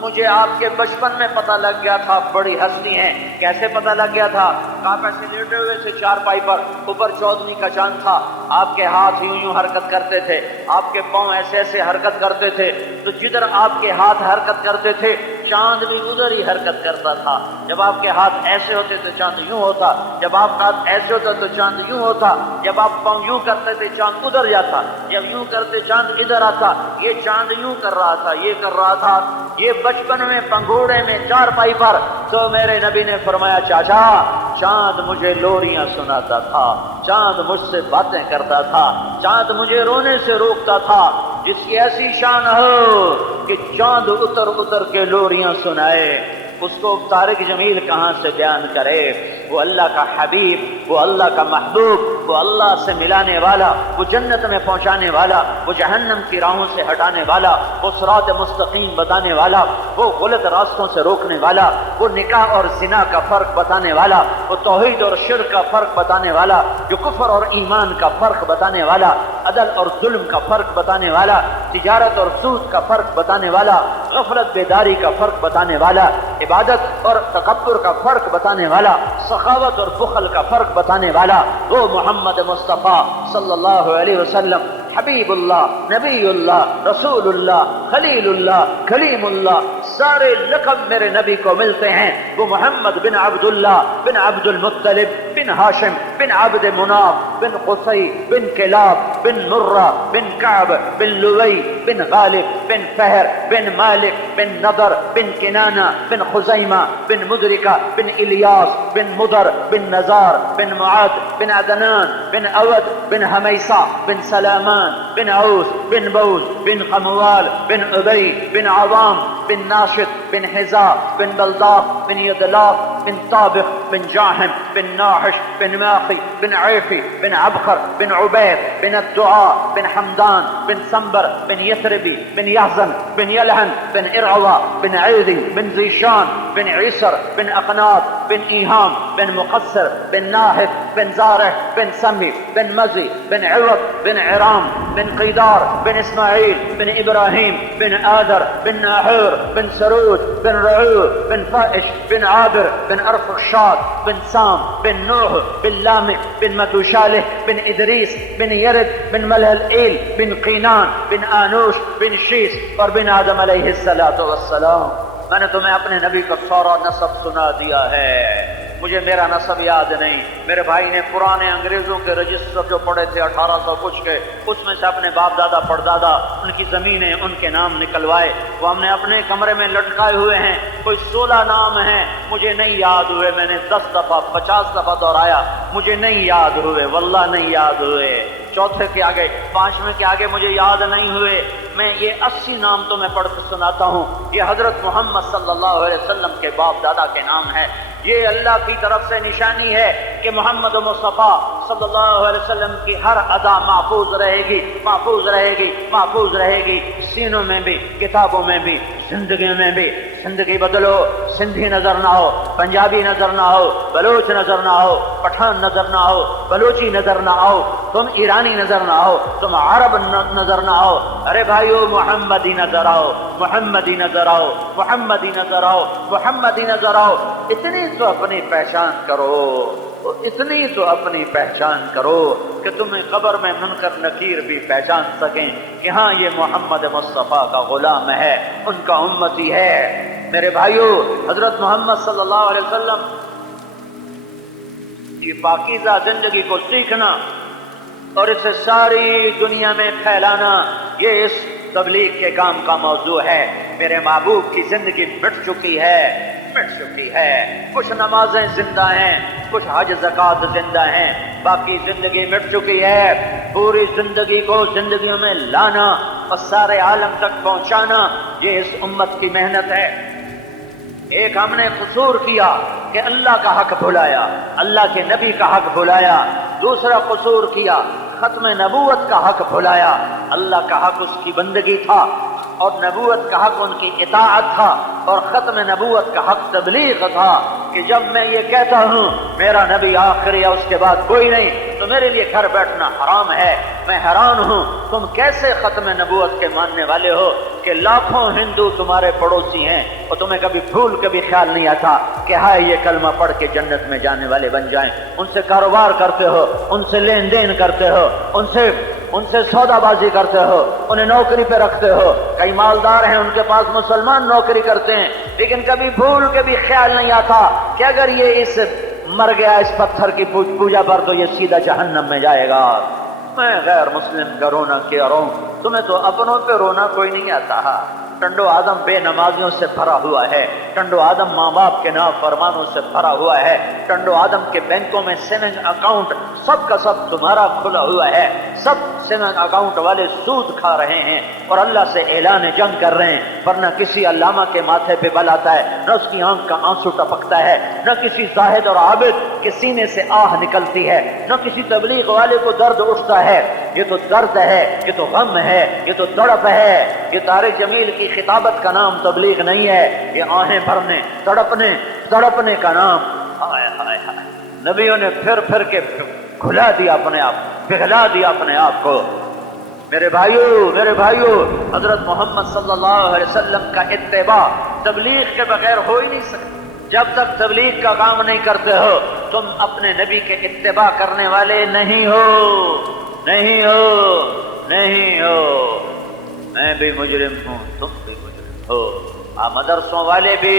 مجھے آپ کے بچپن میں پتہ لگ گیا تھا آپ بڑی ہستی ہیں، کیسے پتہ لگ گیا تھا؟ کعبہ سے لیٹے ہوئے سے چارپائی پر، اوپر 14ویں کا چاند تھا، آپ کے ہاتھ یوں یوں حرکت کرتے تھے، آپ کے پاؤں ایسے ایسے حرکت کرتے تھے، تو جدھر آپ کے ہاتھ حرکت کرتے تھے چاند بھی ادھر ہی حرکت کرتا تھا۔ جب آپ کے ہاتھ ایسے ہوتے تو چاند یوں ہوتا، جب آپ کا ہاتھ ایسے ہوتا تو چاند یوں ہوتا، جب آپ پاؤں یوں کرتے تھے چاند ادھر جاتا، جب یوں کرتے چاند ادھر آتا۔ یہ چاند یوں کر رہا تھا، یہ کر رہا تھا، یہ بچپن میں پنگوڑے میں چارپائی پر۔ تو میرے نبی نے فرمایا چاچا چاند مجھے لوریاں سناتا تھا، چاند مجھ سے باتیں کرتا تھا، چاند مجھے رونے سے روکتا تھا۔ جس کی ایسی شان ہو کہ چاند اتر اتر کے لوریاں سنائے، اس کو طارق جمیل کہاں سے بیان کرے؟ وہ اللہ کا حبیب، وہ اللہ کا محبوب، وہ اللہ سے ملانے والا، وہ جنت میں پہنچانے والا، وہ جہنم کی راہوں سے ہٹانے والا، وہ صراط مستقیم بتانے والا، وہ غلط راستوں سے روکنے والا، وہ نکاح اور زنا کا فرق بتانے والا، وہ توحید اور شرک کا فرق بتانے والا، جو کفر اور ایمان کا فرق بتانے والا، عدل اور ظلم کا فرق بتانے والا، تجارت اور سود کا فرق بتانے والا، غفلت بیداری کا فرق بتانے والا، عبادت اور تکبر کا فرق بتانے والا، سخاوت اور بخل کا فرق بتانے والا، وہ محمد مصطفیٰ صلی اللہ علیہ وسلم، حبیب اللہ، نبی اللہ، رسول اللہ، خلیل اللہ، کلیم اللہ، سارے لقب میرے نبی کو ملتے ہیں۔ وہ محمد بن عبداللہ بن عبد المطلب بن ہاشم بن عبد مناف بن قصی بن کلاب بن مرہ بن کعب بن لوی بن غالب بن فہر بن مالک بن نضر بن کنانہ بن خزیمہ بن مدرکہ بن الیاس بن مدر بن نزار بن معاد بن عدنان بن اود بن حمیصہ بن سلامان بن عوس بن بوز بن قموال بن ابی بن عوام بن ناشد بن حزا بن بلداق بن یدلاق بن طابق بن جاحم بن ناحش بن ماقی بن عیفی بن عبقر بن عبید بن الدعاء بن حمدان بن سنبر بن یثربی بن یحزن بن یلحن بن ارعوا بن عیدی بن زیشان بن عیسر بن اقناط بن ایہام بن مقصر بن ناحف بن زارح بن سمی بن مزی بن عوض بن عرام بن قیدار بن اسماعیل بن ابراہیم بن آدر بن ناحور بن سرود بن رعو بن فائش بن عابر بن ارفخشاد بن سام بن نوح بن لامک بن متوشالح بن ادریس بن یرد بن ملہلئیل بن قینان بن آنوش بن شیس اور بن آدم علیہ السلام۔ میں نے تمہیں اپنے نبی کا سارا نسب سنا دیا ہے، مجھے میرا نسب یاد نہیں۔ میرے بھائی نے پرانے انگریزوں کے رجسٹر جو پڑے تھے 1800 کچھ کے، اس میں سے اپنے باپ دادا پردادا ان کی زمینیں ان کے نام نکلوائے، وہ ہم نے اپنے کمرے میں لٹکائے ہوئے ہیں۔ کوئی 16 نام ہیں، مجھے نہیں یاد ہوئے، میں نے 10 دفعہ 50 دفعہ دہرایا، مجھے نہیں یاد ہوئے، واللہ نہیں یاد ہوئے۔ چوتھے کے آگے، 5ویں کے آگے مجھے یاد نہیں ہوئے۔ میں یہ 80 نام تو میں پڑھ کے سناتا ہوں، یہ حضرت محمد صلی اللہ علیہ وسلم کے باپ دادا کے نام ہے۔ یہ اللہ کی طرف سے نشانی ہے کہ محمد مصطفیٰ صلی اللہ علیہ وسلم کی ہر ادا محفوظ رہے گی، محفوظ رہے گی، محفوظ رہے گی، سینوں میں بھی، کتابوں میں بھی، زندگی میں بھی۔ زندگی بدلو، سندھی نظر نہ ہو، پنجابی نظر نہ ہو، بلوچ نظر نہ ہو، پٹھان نظر نہ ہو، بلوچی نظر نہ ہو، تم ایرانی نظر نہ آؤ، تم عرب نظر نہ آؤ، ارے بھائیو محمدی نظر آؤ، محمدی نظر آؤ، محمدی نظر آؤ، محمدی نظر آؤ۔ اتنی تو اپنی پہچان کرو، اتنی تو اپنی پہچان کرو کہ تمہیں قبر میں منکر نکیر بھی پہچان سکیں کہ ہاں یہ محمد مصطفیٰ کا غلام ہے، ان کا امتی ہے۔ میرے بھائیو، حضرت محمد صلی اللہ علیہ وسلم کی پاکیزہ زندگی کو سیکھنا اور اسے ساری دنیا میں پھیلانا، یہ اس تبلیغ کے کام کا موضوع ہے۔ میرے محبوب کی زندگی مٹ چکی ہے، مٹ چکی ہے۔ کچھ نمازیں زندہ ہیں، کچھ حج زکوٰۃ زندہ ہیں، باقی زندگی مٹ چکی ہے۔ پوری زندگی کو زندگیوں میں لانا اور سارے عالم تک پہنچانا، یہ اس امت کی محنت ہے۔ ایک ہم نے قصور کیا کہ اللہ کا حق بھلایا، اللہ کے نبی کا حق بھلایا۔ دوسرا قصور کیا، ختم نبوت کا حق بھلایا۔ اللہ کا حق اس کی بندگی تھا اور نبوت کا حق ان کی اطاعت تھا، اور ختم نبوت کا حق تبلیغ تھا کہ جب میں یہ کہتا ہوں میرا نبی آخری ہے، اس کے بعد کوئی نہیں، تو میرے لیے گھر بیٹھنا حرام ہے۔ میں حیران ہوں تم کیسے ختم نبوت کے ماننے والے ہو کہ لاکھوں ہندو تمہارے پڑوسی ہیں اور تمہیں کبھی بھول کے بھی خیال نہیں آتا کہ ہائے یہ کلمہ پڑھ کے جنت میں جانے والے بن جائیں۔ ان سے کاروبار کرتے ہو، ان سے لین دین کرتے ہو، ان سے سودا بازی کرتے ہو، انہیں نوکری پہ رکھتے ہو۔ کئی مالدار ہیں، ان کے پاس مسلمان نوکری کرتے ہیں، لیکن کبھی بھول کے بھی خیال نہیں آتا کہ اگر یہ اس مر گیا اس پتھر کی پوجا پر تو یہ سیدھا جہنم میں جائے گا۔ میں غیر مسلم کا رونا کیا رہوں، تمہیں تو اپنوں پہ رونا کوئی نہیں آتا۔ ٹنڈو آدم بے نمازیوں سے بھرا ہوا ہے، ٹنڈو آدم ماں باپ کے نافرمانوں سے بھرا ہوا ہے، ٹنڈو آدم کے بینکوں میں سیونگ اکاؤنٹ سب کا سب تمہارا کھلا ہوا ہے، سب سیونگ اکاؤنٹ والے سود کھا رہے ہیں اور اللہ سے اعلان جنگ کر رہے ہیں، ورنہ کسی علامہ کے ماتھے پہ بل آتا ہے، نہ اس کی آنکھ کا آنسو ٹپکتا ہے، نہ کسی زاہد اور عابد کے سینے سے آہ نکلتی ہے، نہ کسی تبلیغ والے کو درد اٹھتا ہے۔ یہ تو درد ہے، یہ تو غم ہے، یہ تو تڑپ ہے۔ یہ طارق جمیل کی خطابت کا نام تبلیغ نہیں ہے، یہ آہیں بھرنے تڑپنے کا نام۔ ہائے ہائے ہائے، نبیوں نے پھر کے کھلا دیا اپنے آپ، پگھلا دیا اپنے آپ کو۔ میرے بھائیو، حضرت محمد صلی اللہ علیہ وسلم کا اتباع تبلیغ کے بغیر ہو ہی نہیں سکتا۔ جب تک تبلیغ کا کام نہیں کرتے ہو تم اپنے نبی کے اتباع کرنے والے نہیں ہو۔ میں بھی مجرم ہوں، تم بھی مجرم ہو۔ مدرسوں والے بھی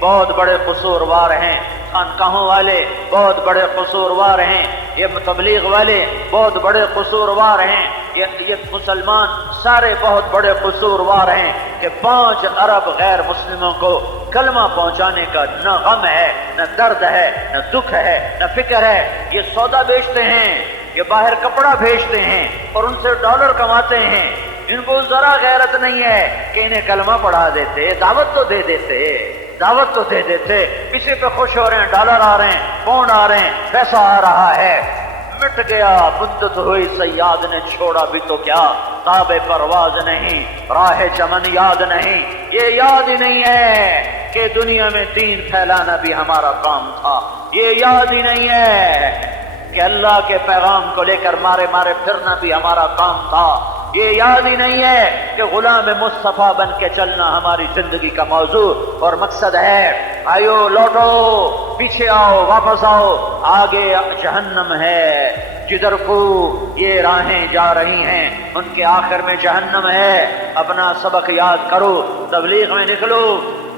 بہت بڑے قصوروار ہیں، خانقاہوں والے بہت بڑے قصوروار ہیں، یہ تبلیغ والے بہت بڑے قصوروار ہیں، یہ مسلمان سارے بہت بڑے قصوروار ہیں کہ 5 ارب غیر مسلموں کو کلمہ پہنچانے کا نہ غم ہے، نہ درد ہے، نہ دکھ ہے، نہ فکر ہے۔ یہ سودا بیچتے ہیں، یہ باہر کپڑا بھیجتے ہیں اور ان سے ڈالر کماتے ہیں۔ ان کو ذرا غیرت نہیں ہے کہ انہیں کلمہ پڑھا دیتے، دعوت تو دے دیتے۔ کسی پہ خوش ہو رہے ہیں، ڈالر آ رہے ہیں، پاؤنڈ آ رہے ہیں، پیسہ آ رہا ہے۔ مٹ گیا مدت ہوئی صیاد نے چھوڑا بھی تو کیا، تاب پرواز نہیں، راہ چمن یاد نہیں۔ یہ یاد ہی نہیں ہے کہ دنیا میں دین پھیلانا بھی ہمارا کام تھا، یہ یاد ہی نہیں ہے کہ اللہ کے پیغام کو لے کر مارے پھرنا بھی ہمارا کام تھا، یہ یاد ہی نہیں ہے کہ غلام مصطفیٰ بن کے چلنا ہماری زندگی کا موضوع اور مقصد ہے۔ آئیو، لوٹو، پیچھے آؤ، واپس آؤ، آگے جہنم ہے، جدھر کو یہ راہیں جا رہی ہیں ان کے آخر میں جہنم ہے۔ اپنا سبق یاد کرو، تبلیغ میں نکلو،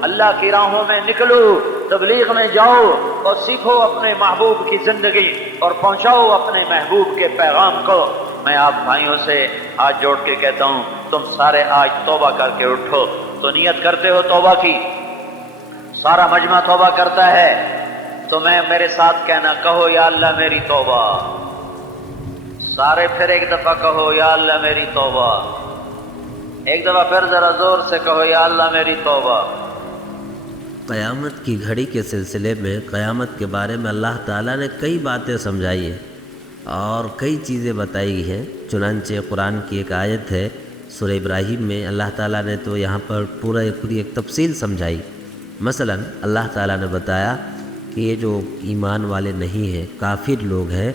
اللہ کی راہوں میں نکلو، تبلیغ میں جاؤ اور سیکھو اپنے محبوب کی زندگی اور پہنچاؤ اپنے محبوب کے پیغام کو۔ میں آپ بھائیوں سے ہاتھ جوڑ کے کہتا ہوں، تم سارے آج توبہ کر کے اٹھو۔ تو نیت کرتے ہو توبہ کی، سارا مجمع توبہ کرتا ہے، تو میرے ساتھ کہنا، کہو یا اللہ میری توبہ۔ سارے پھر ایک دفعہ کہو یا اللہ میری توبہ، ایک دفعہ پھر ذرا زور سے کہو یا اللہ میری توبہ۔ قیامت کی گھڑی کے سلسلے میں قیامت کے بارے میں اللہ تعالیٰ نے کئی باتیں سمجھائی ہیں اور کئی چیزیں بتائی ہیں۔ چنانچہ قرآن کی ایک آیت ہے سورہ ابراہیم میں، اللہ تعالیٰ نے تو یہاں پر پوری ایک تفصیل سمجھائی۔ مثلا اللہ تعالیٰ نے بتایا کہ یہ جو ایمان والے نہیں ہیں، کافر لوگ ہیں،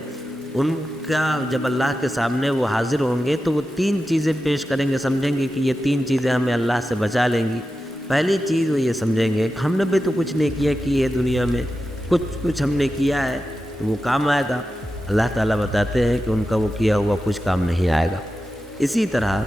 ان کا جب اللہ کے سامنے وہ حاضر ہوں گے تو وہ 3 چیزیں پیش کریں گے، سمجھیں گے کہ یہ 3 چیزیں ہمیں اللہ سے بچا لیں گی۔ پہلی چیز وہ یہ سمجھیں گے کہ ہم نے بھی تو کچھ نیکیاں کی ہے دنیا میں، کچھ ہم نے کیا ہے تو وہ کام آئے گا۔ اللہ تعالیٰ بتاتے ہیں کہ ان کا وہ کیا ہوا کچھ کام نہیں آئے گا۔ اسی طرح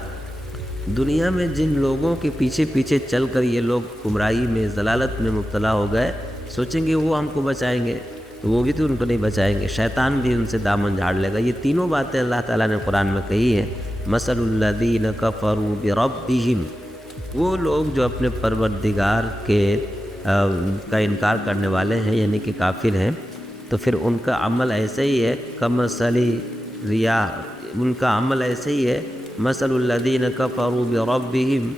دنیا میں جن لوگوں کے پیچھے پیچھے چل کر یہ لوگ گمراہی میں، ضلالت میں مبتلا ہو گئے، سوچیں گے وہ ہم کو بچائیں گے تو وہ بھی تو ان کو نہیں بچائیں گے، شیطان بھی ان سے دامن جھاڑ لے گا۔ یہ تینوں باتیں اللہ تعالیٰ نے قرآن میں کہی ہیں۔ مثل الذین کفروا بربہم، وہ لوگ جو اپنے پروردگار کا انکار کرنے والے ہیں یعنی کہ کافر ہیں، تو پھر ان کا عمل ایسے ہی ہے کمثل ریاح، ان کا عمل ایسے ہی ہے مثل الذین کفروا بربہم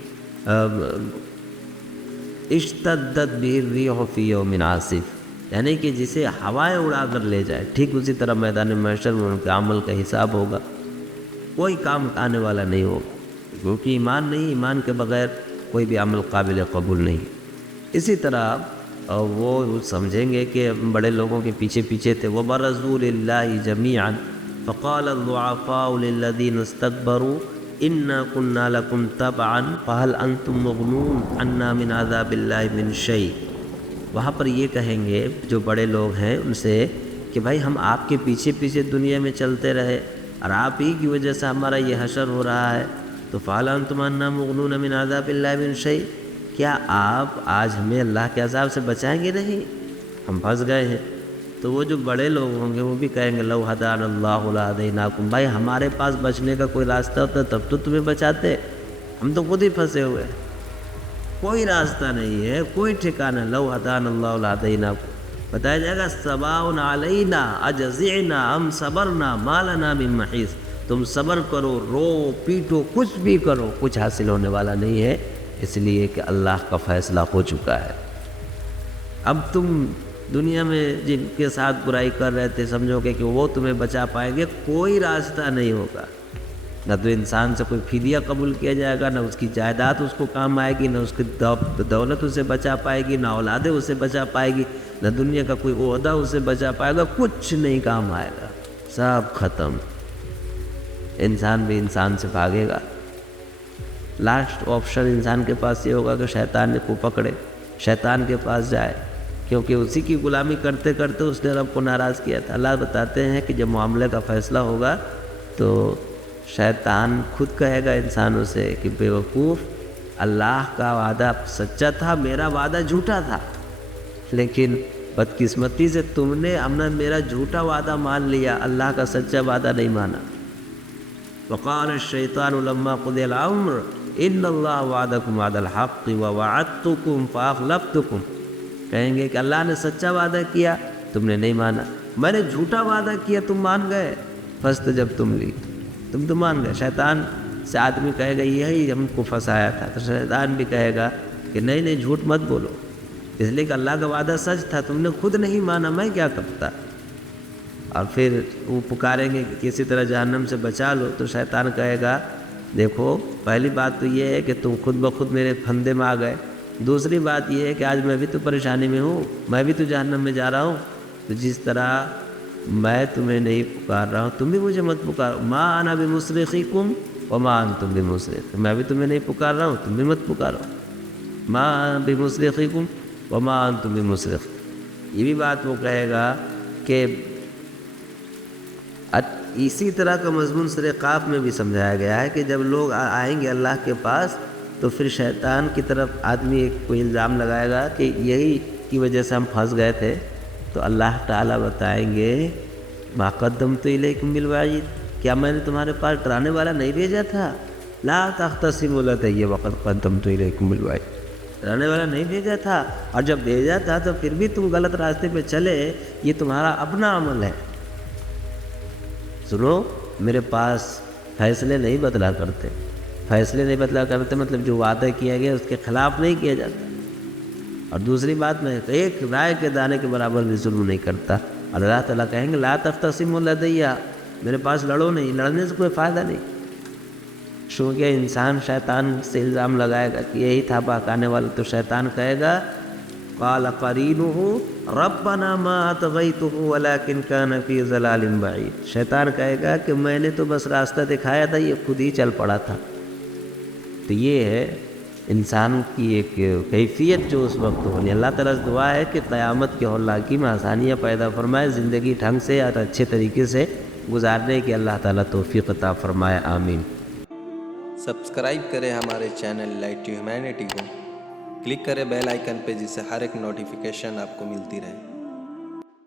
اشتدت بہ الریح فی یوم عاصف، یعنی کہ جسے ہوائیں اڑا کر لے جائے، ٹھیک اسی طرح میدان محشر میں ان کے عمل کا حساب ہوگا، کوئی کام آنے والا نہیں ہوگا، کیونکہ ایمان نہیں، ایمان کے بغیر کوئی بھی عمل قابل قبول نہیں۔ اسی طرح وہ سمجھیں گے کہ بڑے لوگوں کے پیچھے پیچھے تھے، وَبَرَزُوا لِلَّهِ جَمِيعًا فَقَالَ الضُّعَفَاءُ لِلَّذِينَ اسْتَكْبَرُوا إِنَّا كُنَّا لَكُمْ تَبَعًا فَهَلْ أَنْتُمْ مُغْنُونَ عَنَّا مِنْ عَذَابِ اللَّهِ مِنْ شَيْءٍ، وہاں پر یہ کہیں گے جو بڑے لوگ ہیں ان سے کہ بھائی ہم آپ کے پیچھے پیچھے دنیا میں چلتے رہے اور آپ ہی کی وجہ سے ہمارا یہ حشر ہو رہا ہے، تو فَهَلْ أَنْتُمْ عَنَّا مُغْنُونَ مِنْ عَذَابِ اللَّهِ مِنْ شَيْءٍ، کیا آپ آج ہمیں اللہ کے عذاب سے بچائیں گے؟ نہیں، ہم پھنس گئے ہیں۔ تو وہ جو بڑے لوگ ہوں گے وہ بھی کہیں گے لو ہدانا اللہ لہدیناکم، بھائی ہمارے پاس بچنے کا کوئی راستہ ہوتا تب تو تمہیں بچاتے، ہم تو خود ہی پھنسے ہوئے ہیں، کوئی راستہ نہیں ہے، کوئی ٹھکانہ، لو ہدانا اللہ لہدیناکم۔ بتایا جائے گا سواء علینا اجزعنا ام صبرنا ما لنا من محیص، تم صبر کرو، رو پیٹو، کچھ بھی کرو، کچھ حاصل ہونے والا نہیں ہے، اس لیے کہ اللہ کا فیصلہ ہو چکا ہے۔ اب تم دنیا میں جن کے ساتھ برائی کر رہے تھے سمجھو کہ وہ تمہیں بچا پائیں گے، کوئی راستہ نہیں ہوگا، نہ تو انسان سے کوئی فدیہ قبول کیا جائے گا، نہ اس کی جائیداد اس کو کام آئے گی، نہ اس کی دولت اسے بچا پائے گی، نہ اولادیں اسے بچا پائے گی، نہ دنیا کا کوئی عہدہ اسے بچا پائے گا، کچھ نہیں کام آئے گا، سب ختم۔ انسان بھی انسان سے بھاگے گا۔ لاسٹ آپشن انسان کے پاس یہ ہوگا کہ شیطان کو پکڑے، شیطان کے پاس جائے، کیونکہ اسی کی غلامی کرتے کرتے اس نے رب کو ناراض کیا تھا۔ اللہ بتاتے ہیں کہ جب معاملے کا فیصلہ ہوگا تو شیطان خود کہے گا انسانوں سے کہ بے وقوف، اللہ کا وعدہ سچا تھا، میرا وعدہ جھوٹا تھا، لیکن بدقسمتی سے تم نے میرا جھوٹا وعدہ مان لیا، اللہ کا سچا وعدہ نہیں مانا۔ وقال الشیطان لما قضی الامر ان اللہ وعدکم وعد الحق ووعدتکم فاخلفتکم، کہیں گے کہ اللہ نے سچا وعدہ کیا، تم نے نہیں مانا، میں نے جھوٹا وعدہ کیا، تم مان گئے، فاستجبتم لی، تم تو مان گئے۔ شیطان سے آدمی کہے گا یہی ہم کو پھنسایا تھا، تو شیطان بھی کہے گا کہ نہیں جھوٹ مت بولو، اس لیے کہ اللہ کا وعدہ سچ تھا، تم نے خود نہیں مانا، میں کیا کرتا۔ اور پھر وہ پکاریں گے کہ کسی طرح جہنم سے بچا لو، تو شیطان کہے گا دیکھو پہلی بات تو یہ ہے کہ تم خود بخود میرے پھندے میں آ گئے، دوسری بات یہ ہے کہ آج میں بھی تو پریشانی میں ہوں، میں بھی تو جہنم میں جا رہا ہوں، تو جس طرح میں تمہیں نہیں پکار رہا ہوں تم بھی مجھے مت پکارو، ما انا بمصرخکم وما انتم بمصرخ، میں بھی تمہیں نہیں پکار رہا ہوں، تم بھی مت پکارو، ما انا بمصرخکم وما انتم بمصرخ۔ یہ بھی بات وہ کہے گا کہ اسی طرح کا مضمون سورہ قاف میں بھی سمجھایا گیا ہے کہ جب لوگ آئیں گے اللہ کے پاس تو پھر شیطان کی طرف آدمی ایک کوئی الزام لگائے گا کہ یہی کی وجہ سے ہم پھنس گئے تھے، تو اللہ تعالیٰ بتائیں گے ما قدمت الیکم بالوعید، کیا میں نے تمہارے پاس ڈرانے والا نہیں بھیجا تھا؟ لا تختصموا لدی وقد قدمت الیکم بالوعید، ڈرانے والا نہیں بھیجا تھا، اور جب بھیجا تھا تو پھر بھی تم غلط راستے پہ چلے، یہ تمہارا اپنا عمل ہے۔ سنو، میرے پاس فیصلے نہیں بدلا کرتے، فیصلے نہیں بدلا کرتے مطلب جو وعدہ کیا گیا اس کے خلاف نہیں کیا جاتا، اور دوسری بات میں ایک رائے کے دانے کے برابر بھی ظلم نہیں کرتا۔ اور اللہ تعالیٰ کہیں گے لا تختصموا لدی، میرے پاس لڑو نہیں، لڑنے سے کوئی فائدہ نہیں، چونکہ انسان شیطان سے الزام لگائے گا کہ یہی تھا بہکانے والا، تو شیطان کہے گا قال قرینہ ربنا ما اطغیتہ ولکن کان فی ضلال بعید، شیطان کہے گا کہ میں نے تو بس راستہ دکھایا تھا، یہ خود ہی چل پڑا تھا۔ تو یہ ہے انسان کی ایک کیفیت جو اس وقت ہونی۔ اللہ تعالیٰ سے دعا ہے کہ قیامت کے حلاقی میں آسانیاں پیدا فرمائے، زندگی ڈھنگ سے اور اچھے طریقے سے گزارنے کی اللہ تعالیٰ توفیق عطا فرمائے، آمین۔ سبسکرائب کریں ہمارے چینل لائٹ ٹو ہیومینٹی کو، کلک کریں بیل آئیکن پہ جس سے ہر ایک نوٹیفیکیشن آپ کو ملتی رہے۔